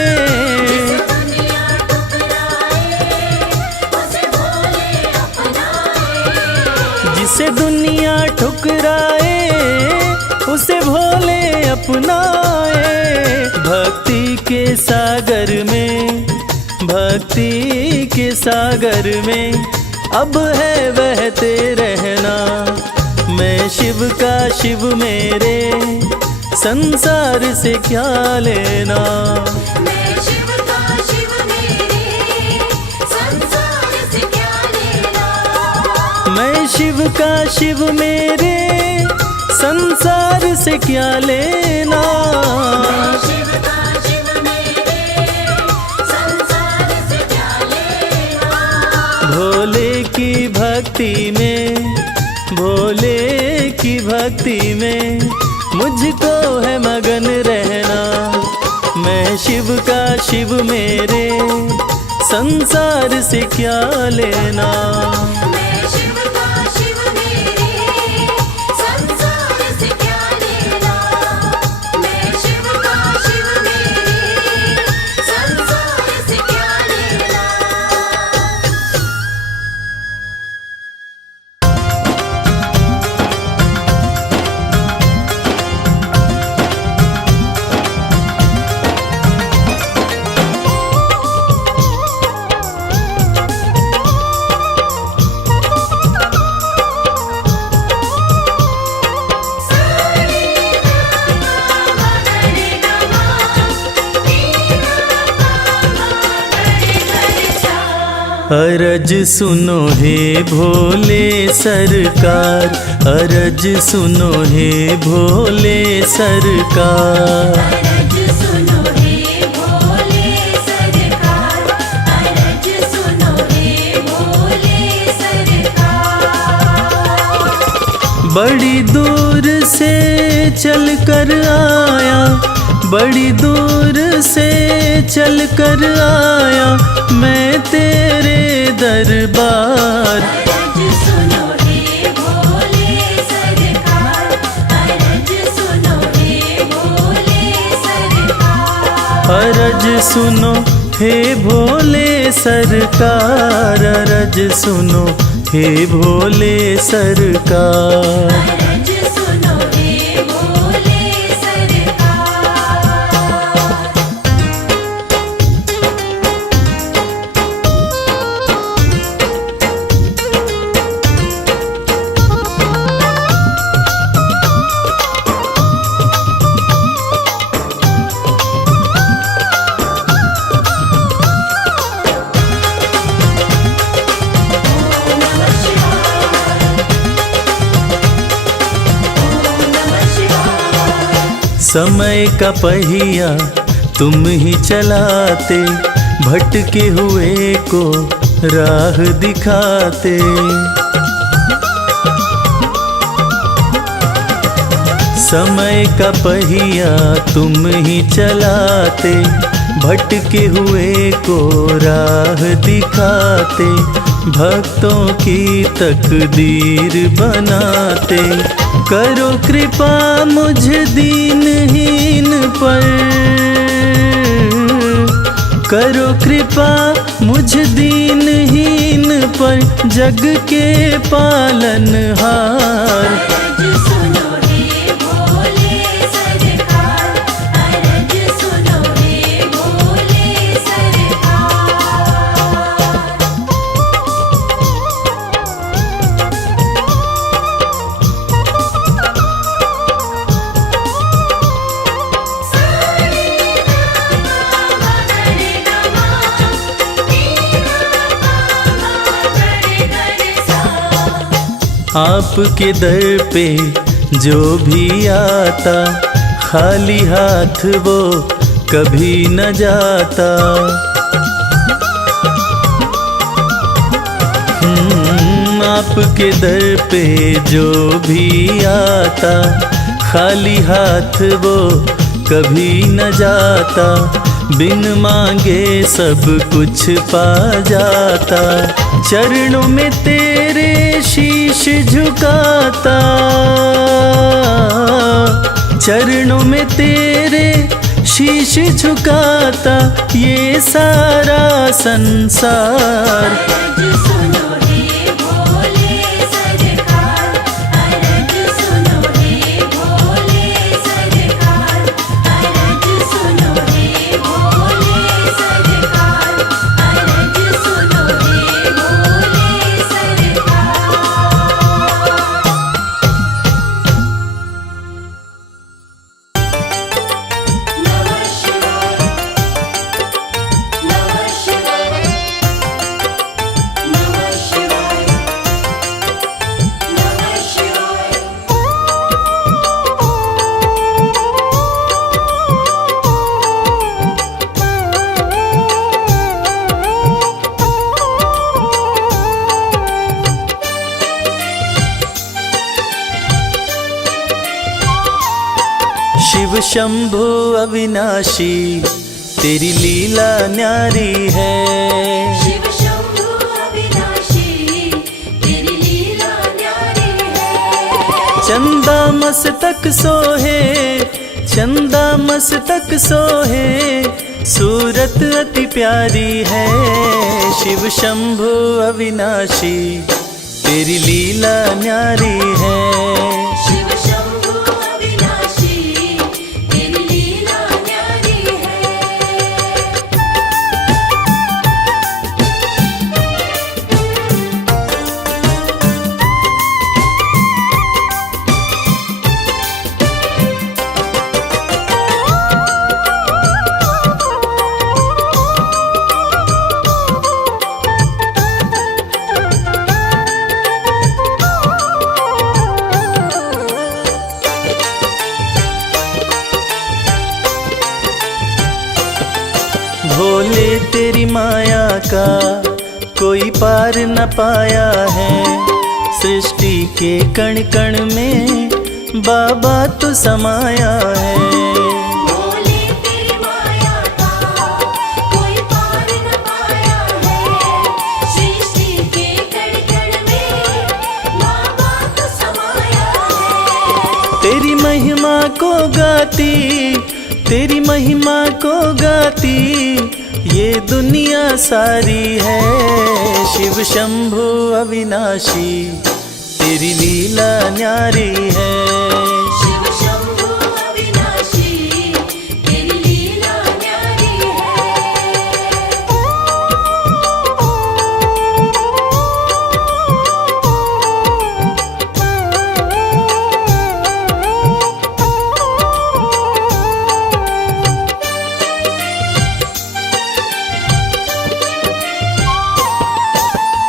जिसे दुनिया ठुकराए उसे भोले अपनाए। जिसे दुनिया ठुकराए उसे भोले अपनाए। भक्ति के सागर में, भक्ति के सागर में अब है बहते रहना। मैं शिव का शिव मेरे, संसार से क्या लेना। मैं शिव का शिव मेरे, संसार से क्या लेना। मैं शिव का शिव मेरे, संसार से क्या लेना। मैं शिव का शिव मेरे, संसार से क्या लेना। भोले की भक्ति में, भोले की भक्ति में मुझको है मगन रहना। मैं शिव का शिव मेरे, संसार से क्या लेना। मैं शिव का शिव मेरे, संसार से क्या लेना। मैं शिव का शिव मेरे, संसार से क्या लेना। अरज सुनो हे भोले सरकार, अरज सुनो हे भोले सरकार। अरज सुनो हे भोले सरकार, अरज सुनो हे भोले सरकार। बड़ी दूर से चल कर आया, बड़ी दूर से चल कर आया मैं तेरे दरबार। अरज सुनो हे अरज सुनो हे भोले सरकार, अरज सुनो हे भोले सरकार। अरज सुनो हे भोले सरकार। समय का पहिया तुम ही चलाते, भटके हुए को राह दिखाते। समय का पहिया तुम ही चलाते, भटके हुए को राह दिखाते। भक्तों की तकदीर बनाते, करो कृपा मुझ दीनहीन पर, करो कृपा मुझ दीनहीन पर, जग के पालनहार। अरज सुनो हे भोले सरकार, अरज सुनो हे भोले सरकार। आपके दर पे जो भी आता, खाली हाथ वो कभी न जाता। आपके दर पे जो भी आता, खाली हाथ वो कभी न जाता। बिन मांगे सब कुछ पा जाता, चरणों में तेरे शीश झुकाता, चरणों में तेरे शीश झुकाता ये सारा संसार। अरज सुनो हे भोले सरकार, अरज सुनो हे भोले सरकार, अरज सुनो हे भोले सरकार, अरज सुनो हे भोले सरकार। नमः शिवाय, नमः शिवाय, नमः शिवाय, नमः शिवाय। शिव शंभु अविनाशी तेरी लीला न्यारी है। शिव शंभु अविनाशी तेरी लीला न्यारी है। चंदा मस्तक सोहे, चंदा मस्तक सोहे, सूरत अति प्यारी है। शिव शंभु अविनाशी तेरी लीला न्यारी है। शिव शंभु अविनाशी तेरी लीला न्यारी है। भोले तेरी माया का कोई पार न पाया है। सृष्टि के कण कण में बाबा तो समाया है। भोले तेरी माया का कोई पार न पाया है। सृष्टि के कण कण में बाबा तो समाया है। तेरी महिमा को गाती, तेरी महिमा को गाती ये दुनिया सारी है। शिव शंभु अविनाशी तेरी लीला न्यारी है। शिव शंभु अविनाशी तेरी लीला न्यारी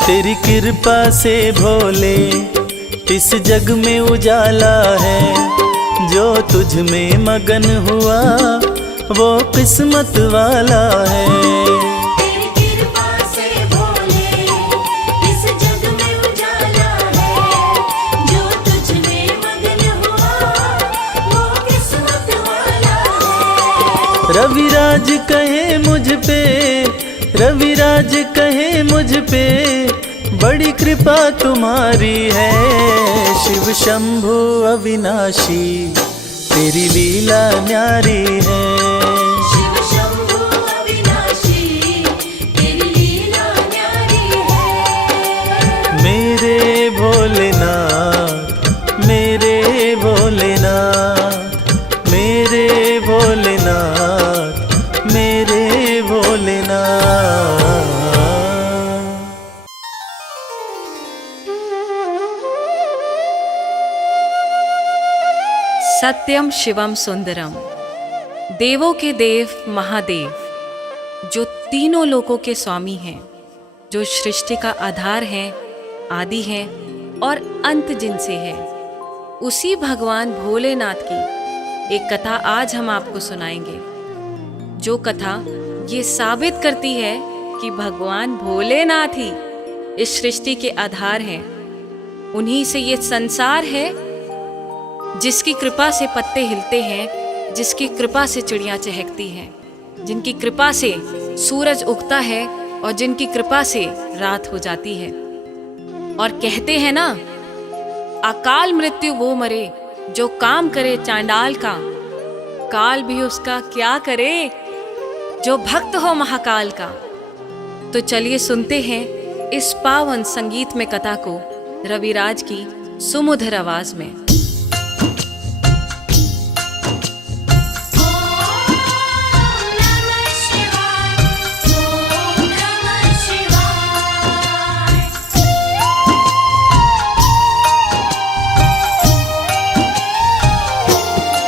तेरी कृपा से भोले इस जग में उजाला है। जो तुझ में मगन हुआ वो किस्मत वाला है। तेरी कृपा से भोले इस जग में उजाला है। जो तुझ में मगन हुआ वो किस्मत वाला है। रविराज कहे मुझ पे, रविराज कहे मुझ पे बड़ी कृपा तुम्हारी है। शिव शंभु अविनाशी तेरी लीला न्यारी है। शिव शंभु अविनाशी तेरी लीला न्यारी है। मेरे भोलेनाथ, मेरे भोलेनाथ, मेरे भोलेनाथ, मेरे भोलेनाथ। सत्यम शिवम सुंदरम, देवों के देव महादेव, जो तीनों लोकों के स्वामी हैं, जो सृष्टि का आधार हैं, आदि हैं और अंत जिनसे है, उसी भगवान भोलेनाथ की एक कथा आज हम आपको सुनाएंगे। जो कथा ये साबित करती है कि भगवान भोलेनाथ ही इस सृष्टि के आधार हैं। उन्हीं से ये संसार है, जिसकी कृपा से पत्ते हिलते हैं, जिसकी कृपा से चिड़ियाँ चहकती हैं, जिनकी कृपा से सूरज उगता है और जिनकी कृपा से रात हो जाती है। और कहते हैं ना, अकाल मृत्यु वो मरे जो काम करे चांडाल का, काल भी उसका क्या करे जो भक्त हो महाकाल का। तो चलिए सुनते हैं इस पावन संगीत में कथा को रविराज की सुमधुर आवाज में।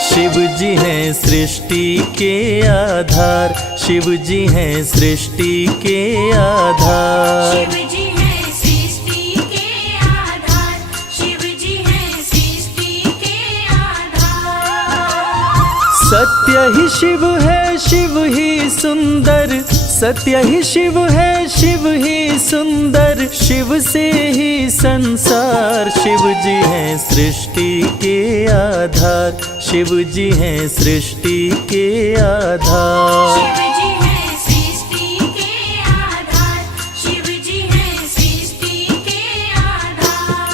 शिव जी हैं सृष्टि के आधार, शिव जी हैं सृष्टि के आधार। शिव जी हैं सृष्टि के आधार, शिव जी हैं सृष्टि के आधार। सत्य ही शिव है, शिव ही सुंदर, सत्य ही शिव है, शिव ही सुंदर, शिव से ही संसार। शिव जी हैं सृष्टि के आधार, शिव जी हैं सृष्टि के आधार। शिव जी हैं सृष्टि के आधार, शिव जी हैं सृष्टि के आधार।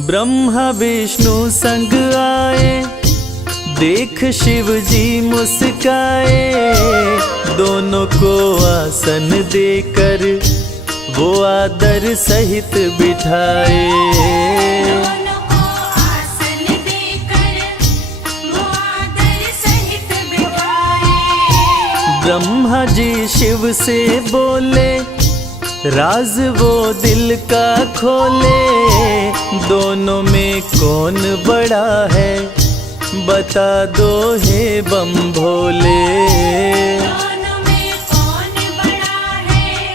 ब्रह्मा विष्णु संग आए, देख शिव जी मुस्काए। दोनों को आसन देकर वो आदर सहित बिठाए। दोनों को आसन देकर वो आदर सहित बिठाए। ब्रह्मा जी शिव से बोले, राज वो दिल का खोले। दोनों में कौन बड़ा है, बता दो हे बम भोले। दोनों में कौन बड़ा है,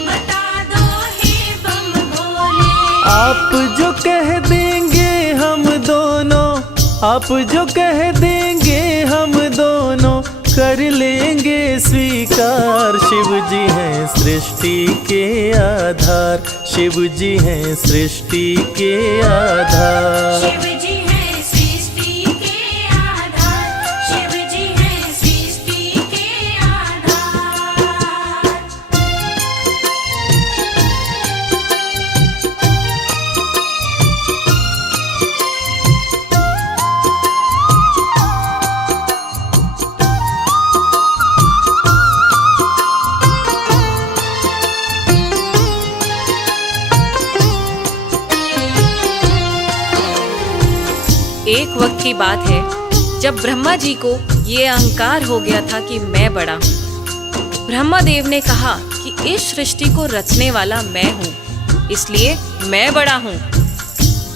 बता दो हे बम भोले। आप जो कह देंगे हम दोनों, आप जो कह देंगे हम दोनों, कर लेंगे स्वीकार। शिव जी हैं सृष्टि के आधार, शिव जी हैं सृष्टि के आधार। शिव जी हैं सृष्टि के आधार, शिव जी हैं सृष्टि के आधार। एक वक्त की बात है जब ब्रह्मा जी को ये अहंकार हो गया था कि मैं बड़ा हूँ। ब्रह्मा देव ने कहा कि इस सृष्टि को रचने वाला मैं हूँ, इसलिए मैं बड़ा हूँ।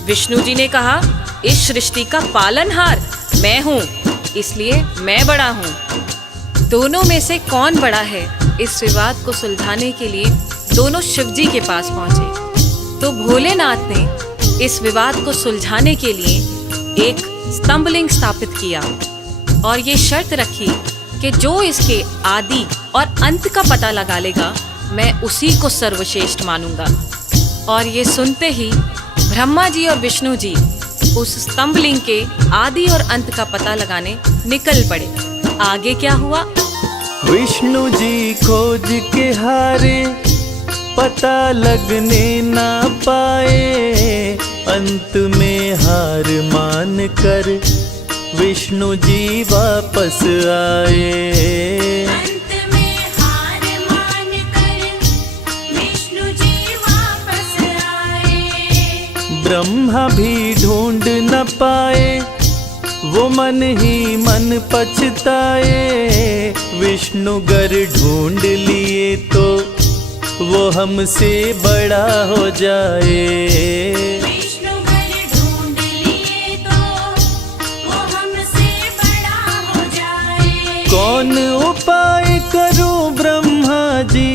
विष्णु जी ने कहा इस सृष्टि का पालनहार मैं हूँ, इसलिए मैं बड़ा हूँ। दोनों में से कौन बड़ा है, इस विवाद को सुलझाने के लिए दोनों शिव जी के पास पहुंचे। तो भोलेनाथ ने इस विवाद को सुलझाने के लिए एक स्तंभलिंग स्थापित किया और ये शर्त रखी कि जो इसके आदि और अंत का पता लगा लेगा, मैं उसी को सर्वश्रेष्ठ मानूंगा। और ये सुनते ही ब्रह्मा जी और विष्णु जी उस स्तंभलिंग के आदि और अंत का पता लगाने निकल पड़े। आगे क्या हुआ? विष्णु जी खोज के हारे, पता लगने ना पाए। अंत में हार मान कर विष्णु जी वापस आए। अंत में हार मान कर विष्णु जी वापस आए। ब्रह्मा भी ढूंढ न पाए, वो मन ही मन पछताए। विष्णु गर ढूंढ लिए तो वो हमसे बड़ा हो जाए। विष्णु घर ढूंढ लिए तो वो हमसे बड़ा हो जाए। कौन उपाय करूं ब्रह्मा जी,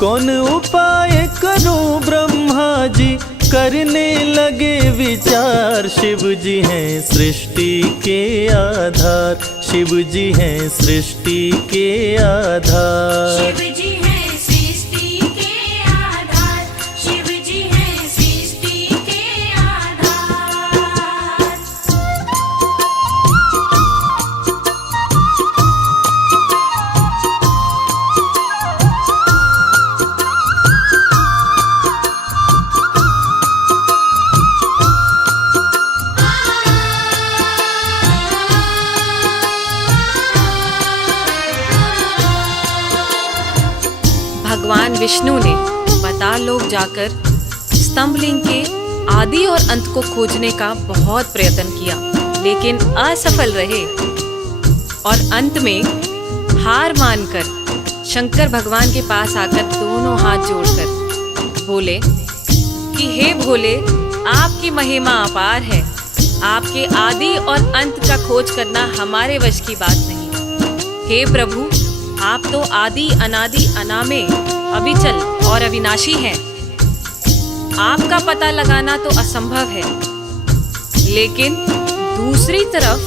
कौन उपाय करूं ब्रह्मा जी, करने लगे विचार। शिव जी हैं सृष्टि के आधार, शिव जी हैं सृष्टि के आधार। शिव जी हैं सृष्टि के आधार, शिव जी हैं सृष्टि के आधार। भगवान विष्णु ने पाताल लोक जाकर स्तंभलिंग के आदि और अंत को खोजने का बहुत प्रयत्न किया, लेकिन असफल रहे। और अंत में हार मानकर शंकर भगवान के पास आकर दोनों हाथ जोड़कर बोले कि हे भोले, आपकी महिमा अपार है, आपके आदि और अंत का खोज करना हमारे वश की बात नहीं। हे प्रभु, आप तो आदि अनादि अनामे, अविचल और अविनाशी हैं। आपका पता लगाना तो असंभव है। लेकिन दूसरी तरफ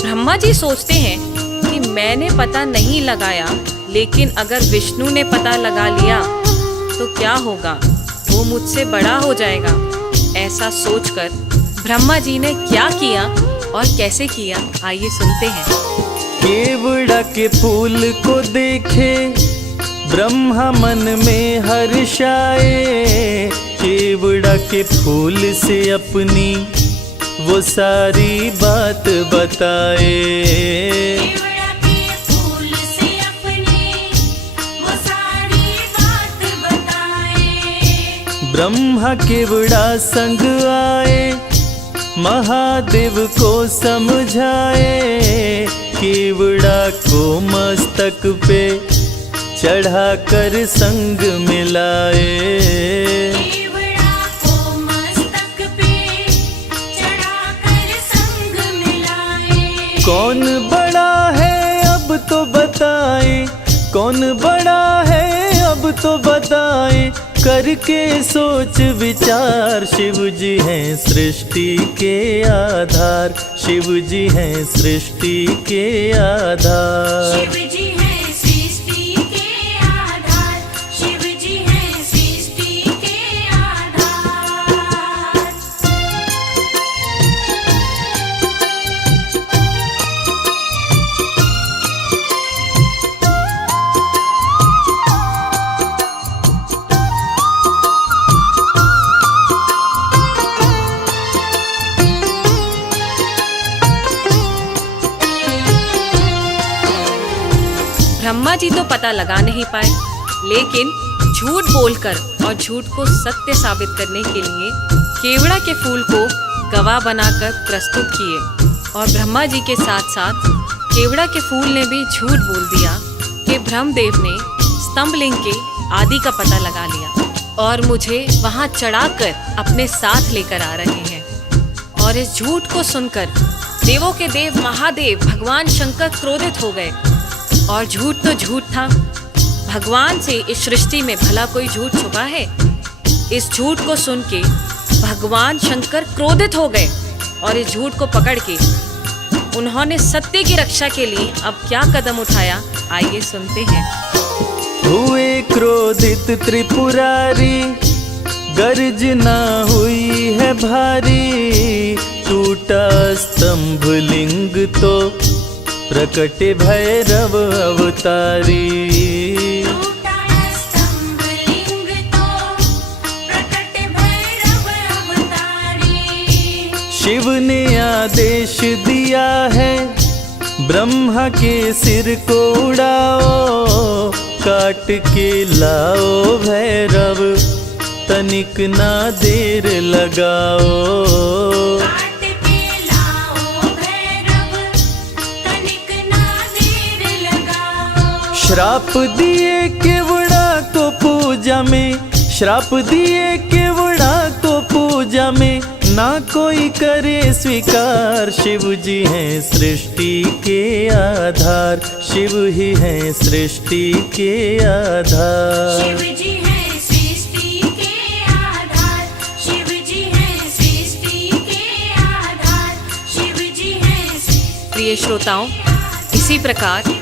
ब्रह्मा जी सोचते हैं कि मैंने पता नहीं लगाया, लेकिन अगर विष्णु ने पता लगा लिया तो क्या होगा, वो मुझसे बड़ा हो जाएगा। ऐसा सोचकर ब्रह्मा जी ने क्या किया और कैसे किया, आइए सुनते हैं। केवड़ा के फूल को देखे ब्रह्मा मन में हर्षाए। केवड़ा के फूल से अपनी वो सारी बात बताए। केवड़ा के फूल से अपनी वो सारी बात बताए। ब्रह्मा केवड़ा संग आए, महादेव को समझाए। केवड़ा को मस्तक पे चढ़ाकर संग मिलाए। केवड़ा को मस्तक पे चढ़ाकर संग मिलाए। कौन बड़ा है अब तो बताए, कौन बड़ा है अब तो बताए। करके सोच विचार, शिव जी हैं सृष्टि के आधार, शिव जी हैं सृष्टि के आधार। शिव जी हैं सृष्टि के आधार, शिव जी हैं सृष्टि के आधार। ब्रह्मा जी तो पता लगा नहीं पाए, लेकिन झूठ बोलकर और झूठ को सत्य साबित करने के लिए केवड़ा के फूल को गवाह बनाकर प्रस्तुत किए। और ब्रह्मा जी के साथ साथ केवड़ा के फूल ने भी झूठ बोल दिया कि ब्रह्मदेव ने स्तंभलिंग के आदि का पता लगा लिया और मुझे वहां चढ़ाकर अपने साथ लेकर आ रहे हैं। और इस झूठ को सुनकर देवों के देव महादेव भगवान शंकर क्रोधित हो गए। और झूठ तो झूठ था, भगवान से इस सृष्टि में भला कोई झूठ छुपा है? इस झूठ को सुन के भगवान शंकर क्रोधित हो गए और इस झूठ को पकड़ के उन्होंने सत्य की रक्षा के लिए अब क्या कदम उठाया, आइए सुनते हैं। हुए क्रोधित त्रिपुरारी, गर्जना हुई है भारी, टूटा स्तंभ लिंग तो प्रकट भैरव अवतारी। टूटा स्तंभ लिंग तो प्रकट भैरव अवतारी। शिव ने आदेश दिया है ब्रह्मा के सिर को उड़ाओ, काट के लाओ भैरव तनिक ना देर लगाओ। काट के लाओ भैरव तनिक ना देर लगाओ। श्राप दिए केवड़ा को पूजा में, श्राप दिए केवड़ा को पूजा में, ना कोई करे स्वीकार। शिव जी हैं सृष्टि के आधार, शिव ही हैं सृष्टि के आधार। शिव जी हैं सृष्टि के आधार, शिव जी हैं सृष्टि के आधार, शिव जी हैं। प्रिय श्रोताओं, इसी प्रकार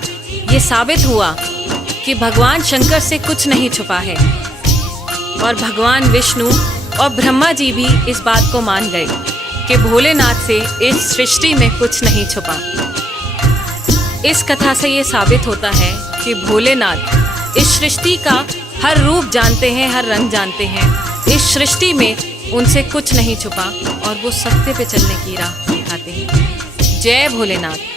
ये साबित हुआ कि भगवान शंकर से कुछ नहीं छुपा है और भगवान विष्णु और ब्रह्मा जी भी इस बात को मान गए कि भोलेनाथ से इस सृष्टि में कुछ नहीं छुपा। इस कथा से ये साबित होता है कि भोलेनाथ इस सृष्टि का हर रूप जानते हैं, हर रंग जानते हैं। इस सृष्टि में उनसे कुछ नहीं छुपा और वो सत्य पे चलने की राह दिखाते हैं। जय भोलेनाथ।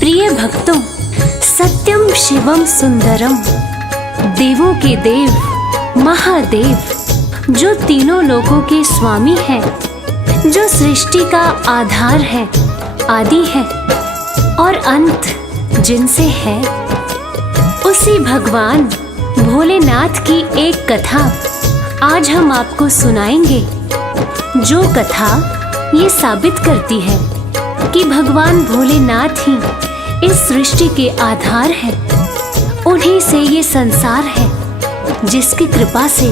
प्रिय भक्तों, सत्यम शिवम सुंदरम, देवों के देव महादेव जो तीनों लोकों के स्वामी हैं, जो सृष्टि का आधार है, आदि है और अंत जिनसे है, उसी भगवान भोलेनाथ की एक कथा आज हम आपको सुनाएंगे। जो कथा ये साबित करती है कि भगवान भोलेनाथ ही इस सृष्टि के आधार है। उन्हीं से ये संसार है, जिसकी कृपा से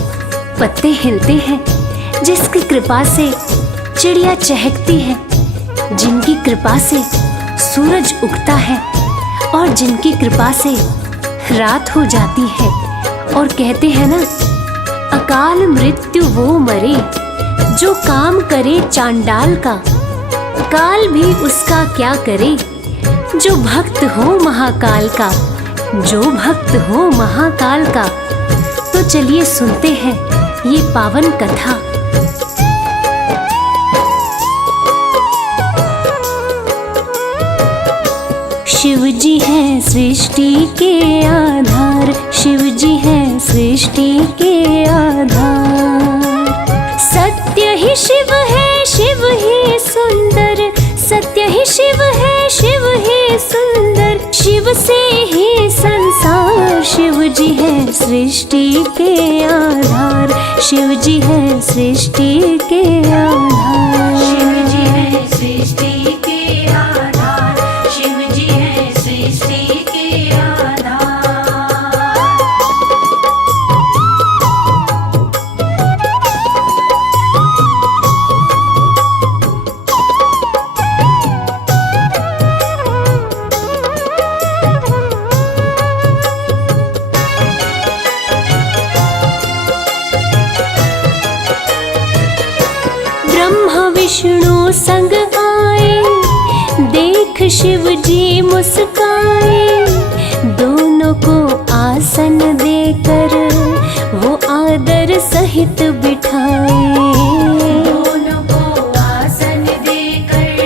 पत्ते हिलते हैं, जिसकी कृपा से चिड़िया चहकती है, जिनकी कृपा से सूरज उगता है और जिनकी कृपा से रात हो जाती है। और कहते हैं ना, अकाल मृत्यु वो मरे जो काम करे चांडाल का, काल भी उसका क्या करे जो भक्त हो महाकाल का, जो भक्त हो महाकाल का। तो चलिए सुनते हैं ये पावन कथा। शिव जी हैं सृष्टि के आधार, शिव जी हैं सृष्टि के आधार। सत्य ही शिव है, शिव ही सुंदर, सत्य ही शिव है, शिव ही सुंदर। शिव से ही संसार, शिव जी है सृष्टि के आधार, शिव जी है सृष्टि के आधार। शिव जी हैं सृष्टि के आधार, शिव जी हैं सृष्टि के आधार। विष्णु संग आए, देख शिव जी मुस्काए। दोनों को आसन देकर वो आदर सहित बिठाए। दोनों को आसन देकर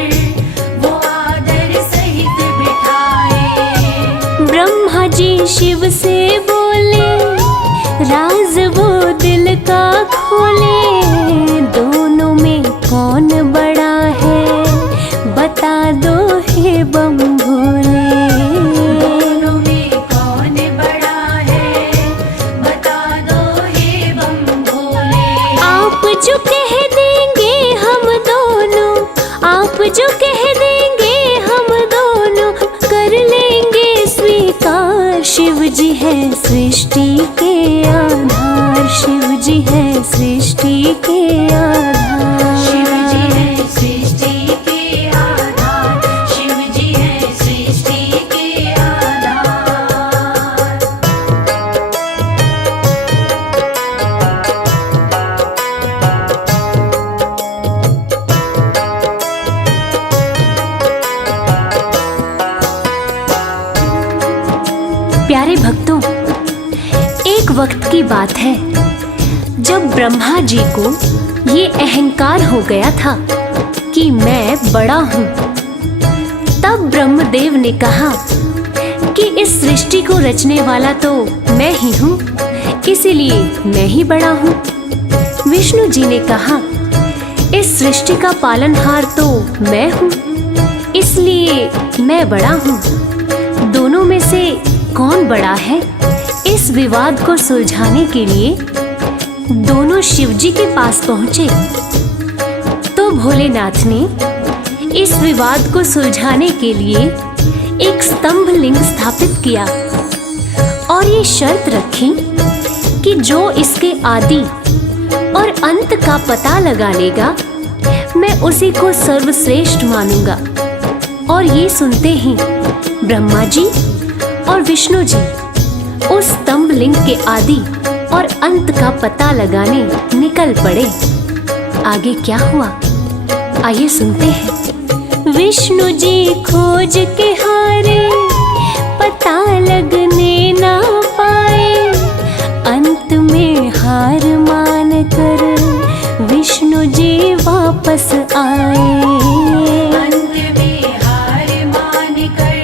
वो आदर सहित बिठाए। ब्रह्मा जी शिव से बोले, राज वो दिल का खोले। दोनों में कौन बड़ा है, बता दो हे बम भोले। दोनों में कौन बड़ा है, बता दो हे बम भोले। आप जो कह देंगे हम दोनों, आप जो कह देंगे हम दोनों, कर लेंगे स्वीकार। शिव जी है सृष्टि के आधार, शिव जी है सृष्टि के आधार। शिव जी है सृष्टि के आधार, शिव जी है सृष्टि के आधार। प्यारे भक्तों, एक वक्त की बात है जब ब्रह्मा जी को ये अहंकार हो गया था कि मैं बड़ा हूँ। तब ब्रह्मदेव ने कहा कि इस सृष्टि को रचने वाला तो मैं ही हूँ, इसीलिए मैं ही बड़ा हूँ। विष्णु जी ने कहा, इस सृष्टि का पालनहार तो मैं हूँ, इसलिए मैं बड़ा हूँ। दोनों में से कौन बड़ा है, इस विवाद को सुलझाने के लिए दोनों शिव जी के पास पहुंचे। तो भोलेनाथ ने इस विवाद को सुलझाने के लिए एक स्तंभ लिंग स्थापित किया और ये शर्त रखी कि जो इसके आदि और अंत का पता लगा लेगा, मैं उसी को सर्वश्रेष्ठ मानूंगा। और ये सुनते ही ब्रह्मा जी और विष्णु जी उस स्तंभ लिंग के आदि और अंत का पता लगाने निकल पड़े। आगे क्या हुआ, आइए सुनते हैं। विष्णु जी खोज के हारे, पता लगने ना पाए। अंत में हार मान कर विष्णु जी वापस आए। अंत में हार मान कर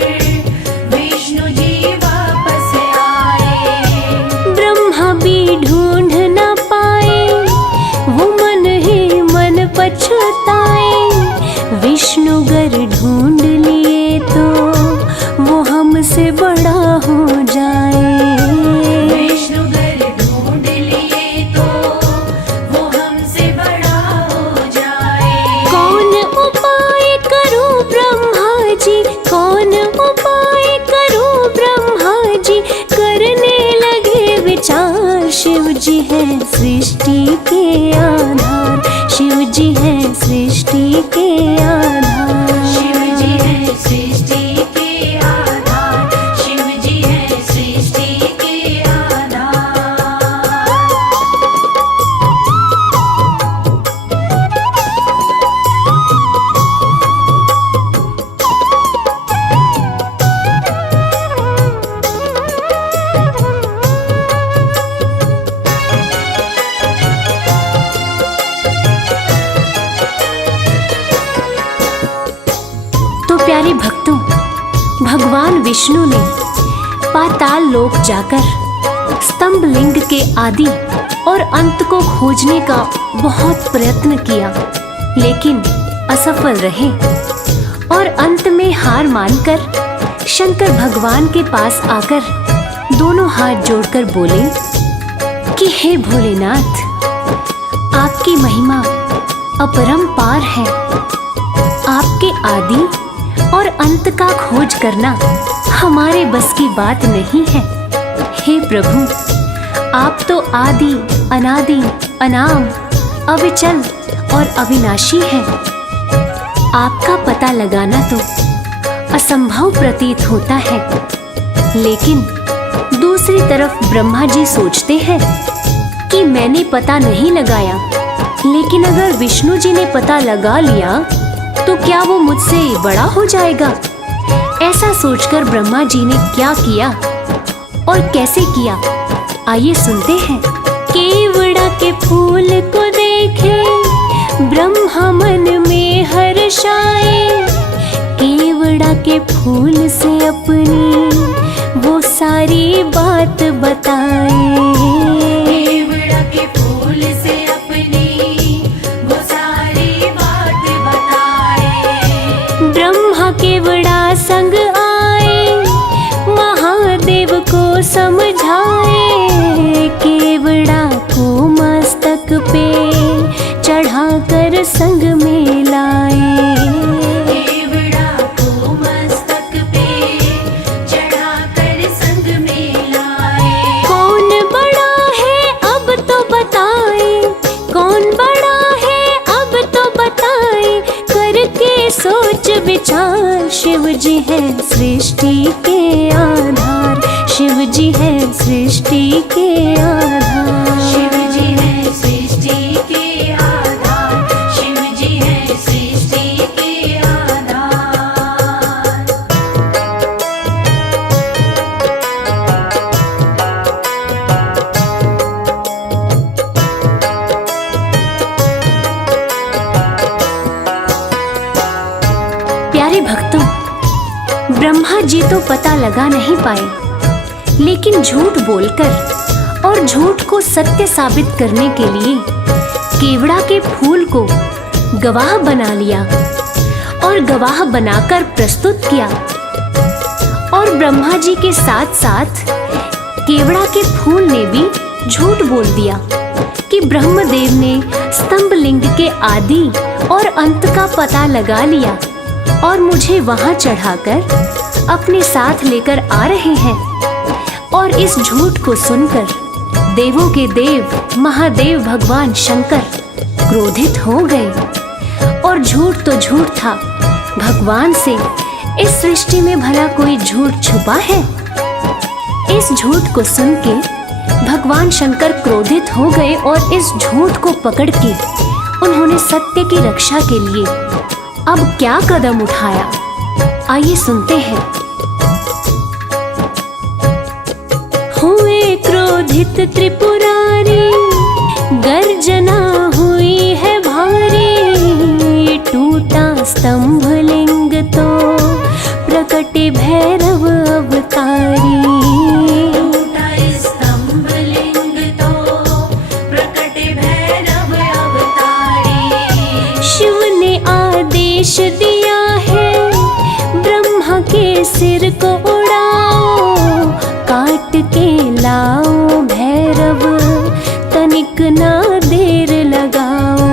विष्णु जी वापस आए। ब्रह्मा भी ढूंढ न पाए, वो मन ही मन पछताए। विष्णु गर ढूंढ लिए तो वो हमसे बड़ा हो जाए। विष्णु गर ढूंढ लिए तो वो हमसे बड़ा हो जाए। कौन उपाय करूं ब्रह्मा जी, कौन उपाय करूं ब्रह्मा जी, करने लगे विचार। शिव जी है सृष्टि के आधार, शिव जी है सृष्टि के आधार। शिव जी है सृष्टि के आधार, शिव जी है सृष्टि के आधार। तो प्यारे भक्तों, भगवान विष्णु ने पाताल लोक जाकर स्तंभ लिंग के आदि और अंत को खोजने का बहुत प्रयत्न किया, लेकिन असफल रहे। और अंत में हार मानकर शंकर भगवान के पास आकर दोनों हाथ जोड़कर बोले कि हे भोलेनाथ, आपकी महिमा अपरंपार है। आपके आदि और अंत का खोज करना हमारे बस की बात नहीं है। हे प्रभु, आप तो आदि अनादि अनाम अविचल और अविनाशी हैं। आपका पता लगाना तो असंभव प्रतीत होता है, लेकिन दूसरी तरफ ब्रह्मा जी सोचते हैं कि मैंने पता नहीं लगाया, लेकिन अगर विष्णु जी ने पता लगा लिया तो क्या वो मुझसे बड़ा हो जाएगा? ऐसा सोचकर ब्रह्मा जी ने क्या किया और कैसे किया, आइए सुनते हैं। केवड़ा के फूल को देखे ब्रह्मा मन में हर्षाए, केवड़ा के फूल से अपनी वो सारी बात बताए। केवड़ा के फूल से अपनी वो सारी बात बताए। ब्रह्मा केवड़ा संग आए, महादेव को समझाए, केवड़ा को मस्तक पे चढ़ाकर संग में लाए। केवड़ा को मस्तक पे चढ़ाकर संग में लाए। कौन बड़ा है अब तो बताए, कौन बड़ा है अब तो बताए, करके सोच विचार। शिव जी है सृष्टि के आधार, शिव जी है सृष्टि के आधार। शिव जी है सृष्टि के आधार, शिव जी है सृष्टि के आधार। प्यारे भक्तों, ब्रह्मा जी तो पता लगा नहीं पाए, लेकिन झूठ बोलकर और झूठ को सत्य साबित करने के लिए केवड़ा के फूल को गवाह बना लिया और गवाह बनाकर प्रस्तुत किया। और ब्रह्मा जी के साथ साथ केवड़ा के फूल ने भी झूठ बोल दिया कि ब्रह्मदेव ने स्तंभ लिंग के आदि और अंत का पता लगा लिया और मुझे वहां चढ़ाकर अपने साथ लेकर आ रहे हैं। और इस झूठ को सुनकर देवों के देव महादेव भगवान शंकर क्रोधित हो गए। और झूठ तो झूठ था, भगवान से इस सृष्टि में भला कोई झूठ छुपा है? इस झूठ को सुन के भगवान शंकर क्रोधित हो गए और इस झूठ को पकड़ के उन्होंने सत्य की रक्षा के लिए अब क्या कदम उठाया, आइए सुनते हैं। हुए क्रोधित त्रिपुरारी, गर्जना हुई है भारी, टूटा स्तंभ लिंग तो प्रकटे भैरव अवतारी। टूटा स्तंभ लिंग तो प्रकटे भैरव अवतारी। शिव ने आदेश दिया है ब्रह्मा के सिर को उड़ाओ, काट के लाओ भैरव तनिक ना देर लगाओ।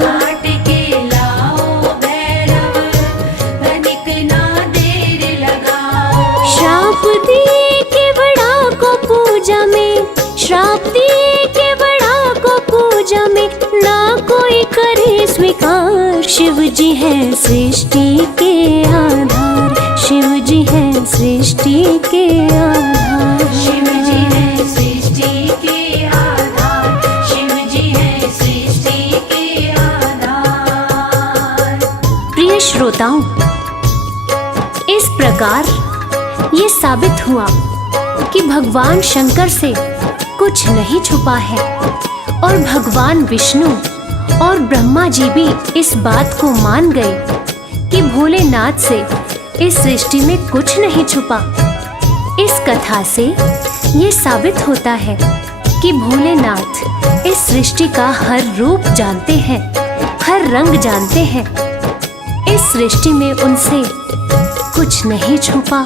काट के लाओ भैरव तनिक ना देर लगाओ। श्राप दिए केवड़ा को पूजा में, श्राप दिए केवड़ा को पूजा में, ना कोई करे स्वीकार। शिव जी है सृष्टि के आधार, शिव जी है सृष्टि के आधार। शिव जी है सृष्टि के आधार, शिव जी है सृष्टि के आधार। प्रिय श्रोताओं, इस प्रकार ये साबित हुआ कि भगवान शंकर से कुछ नहीं छुपा है और भगवान विष्णु और ब्रह्मा जी भी इस बात को मान गए कि भोलेनाथ से इस सृष्टि में कुछ नहीं छुपा। इस कथा से ये साबित होता है कि भोलेनाथ इस सृष्टि का हर रूप जानते हैं, हर रंग जानते हैं। इस सृष्टि में उनसे कुछ नहीं छुपा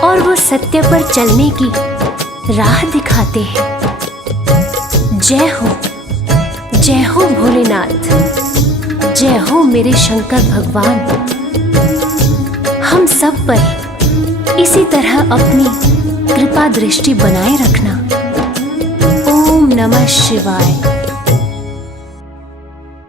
और वो सत्य पर चलने की राह दिखाते हैं। जय हो भोलेनाथ, जय हो मेरे शंकर भगवान। हम सब पर इसी तरह अपनी कृपा दृष्टि बनाए रखना। ओम नमः शिवाय।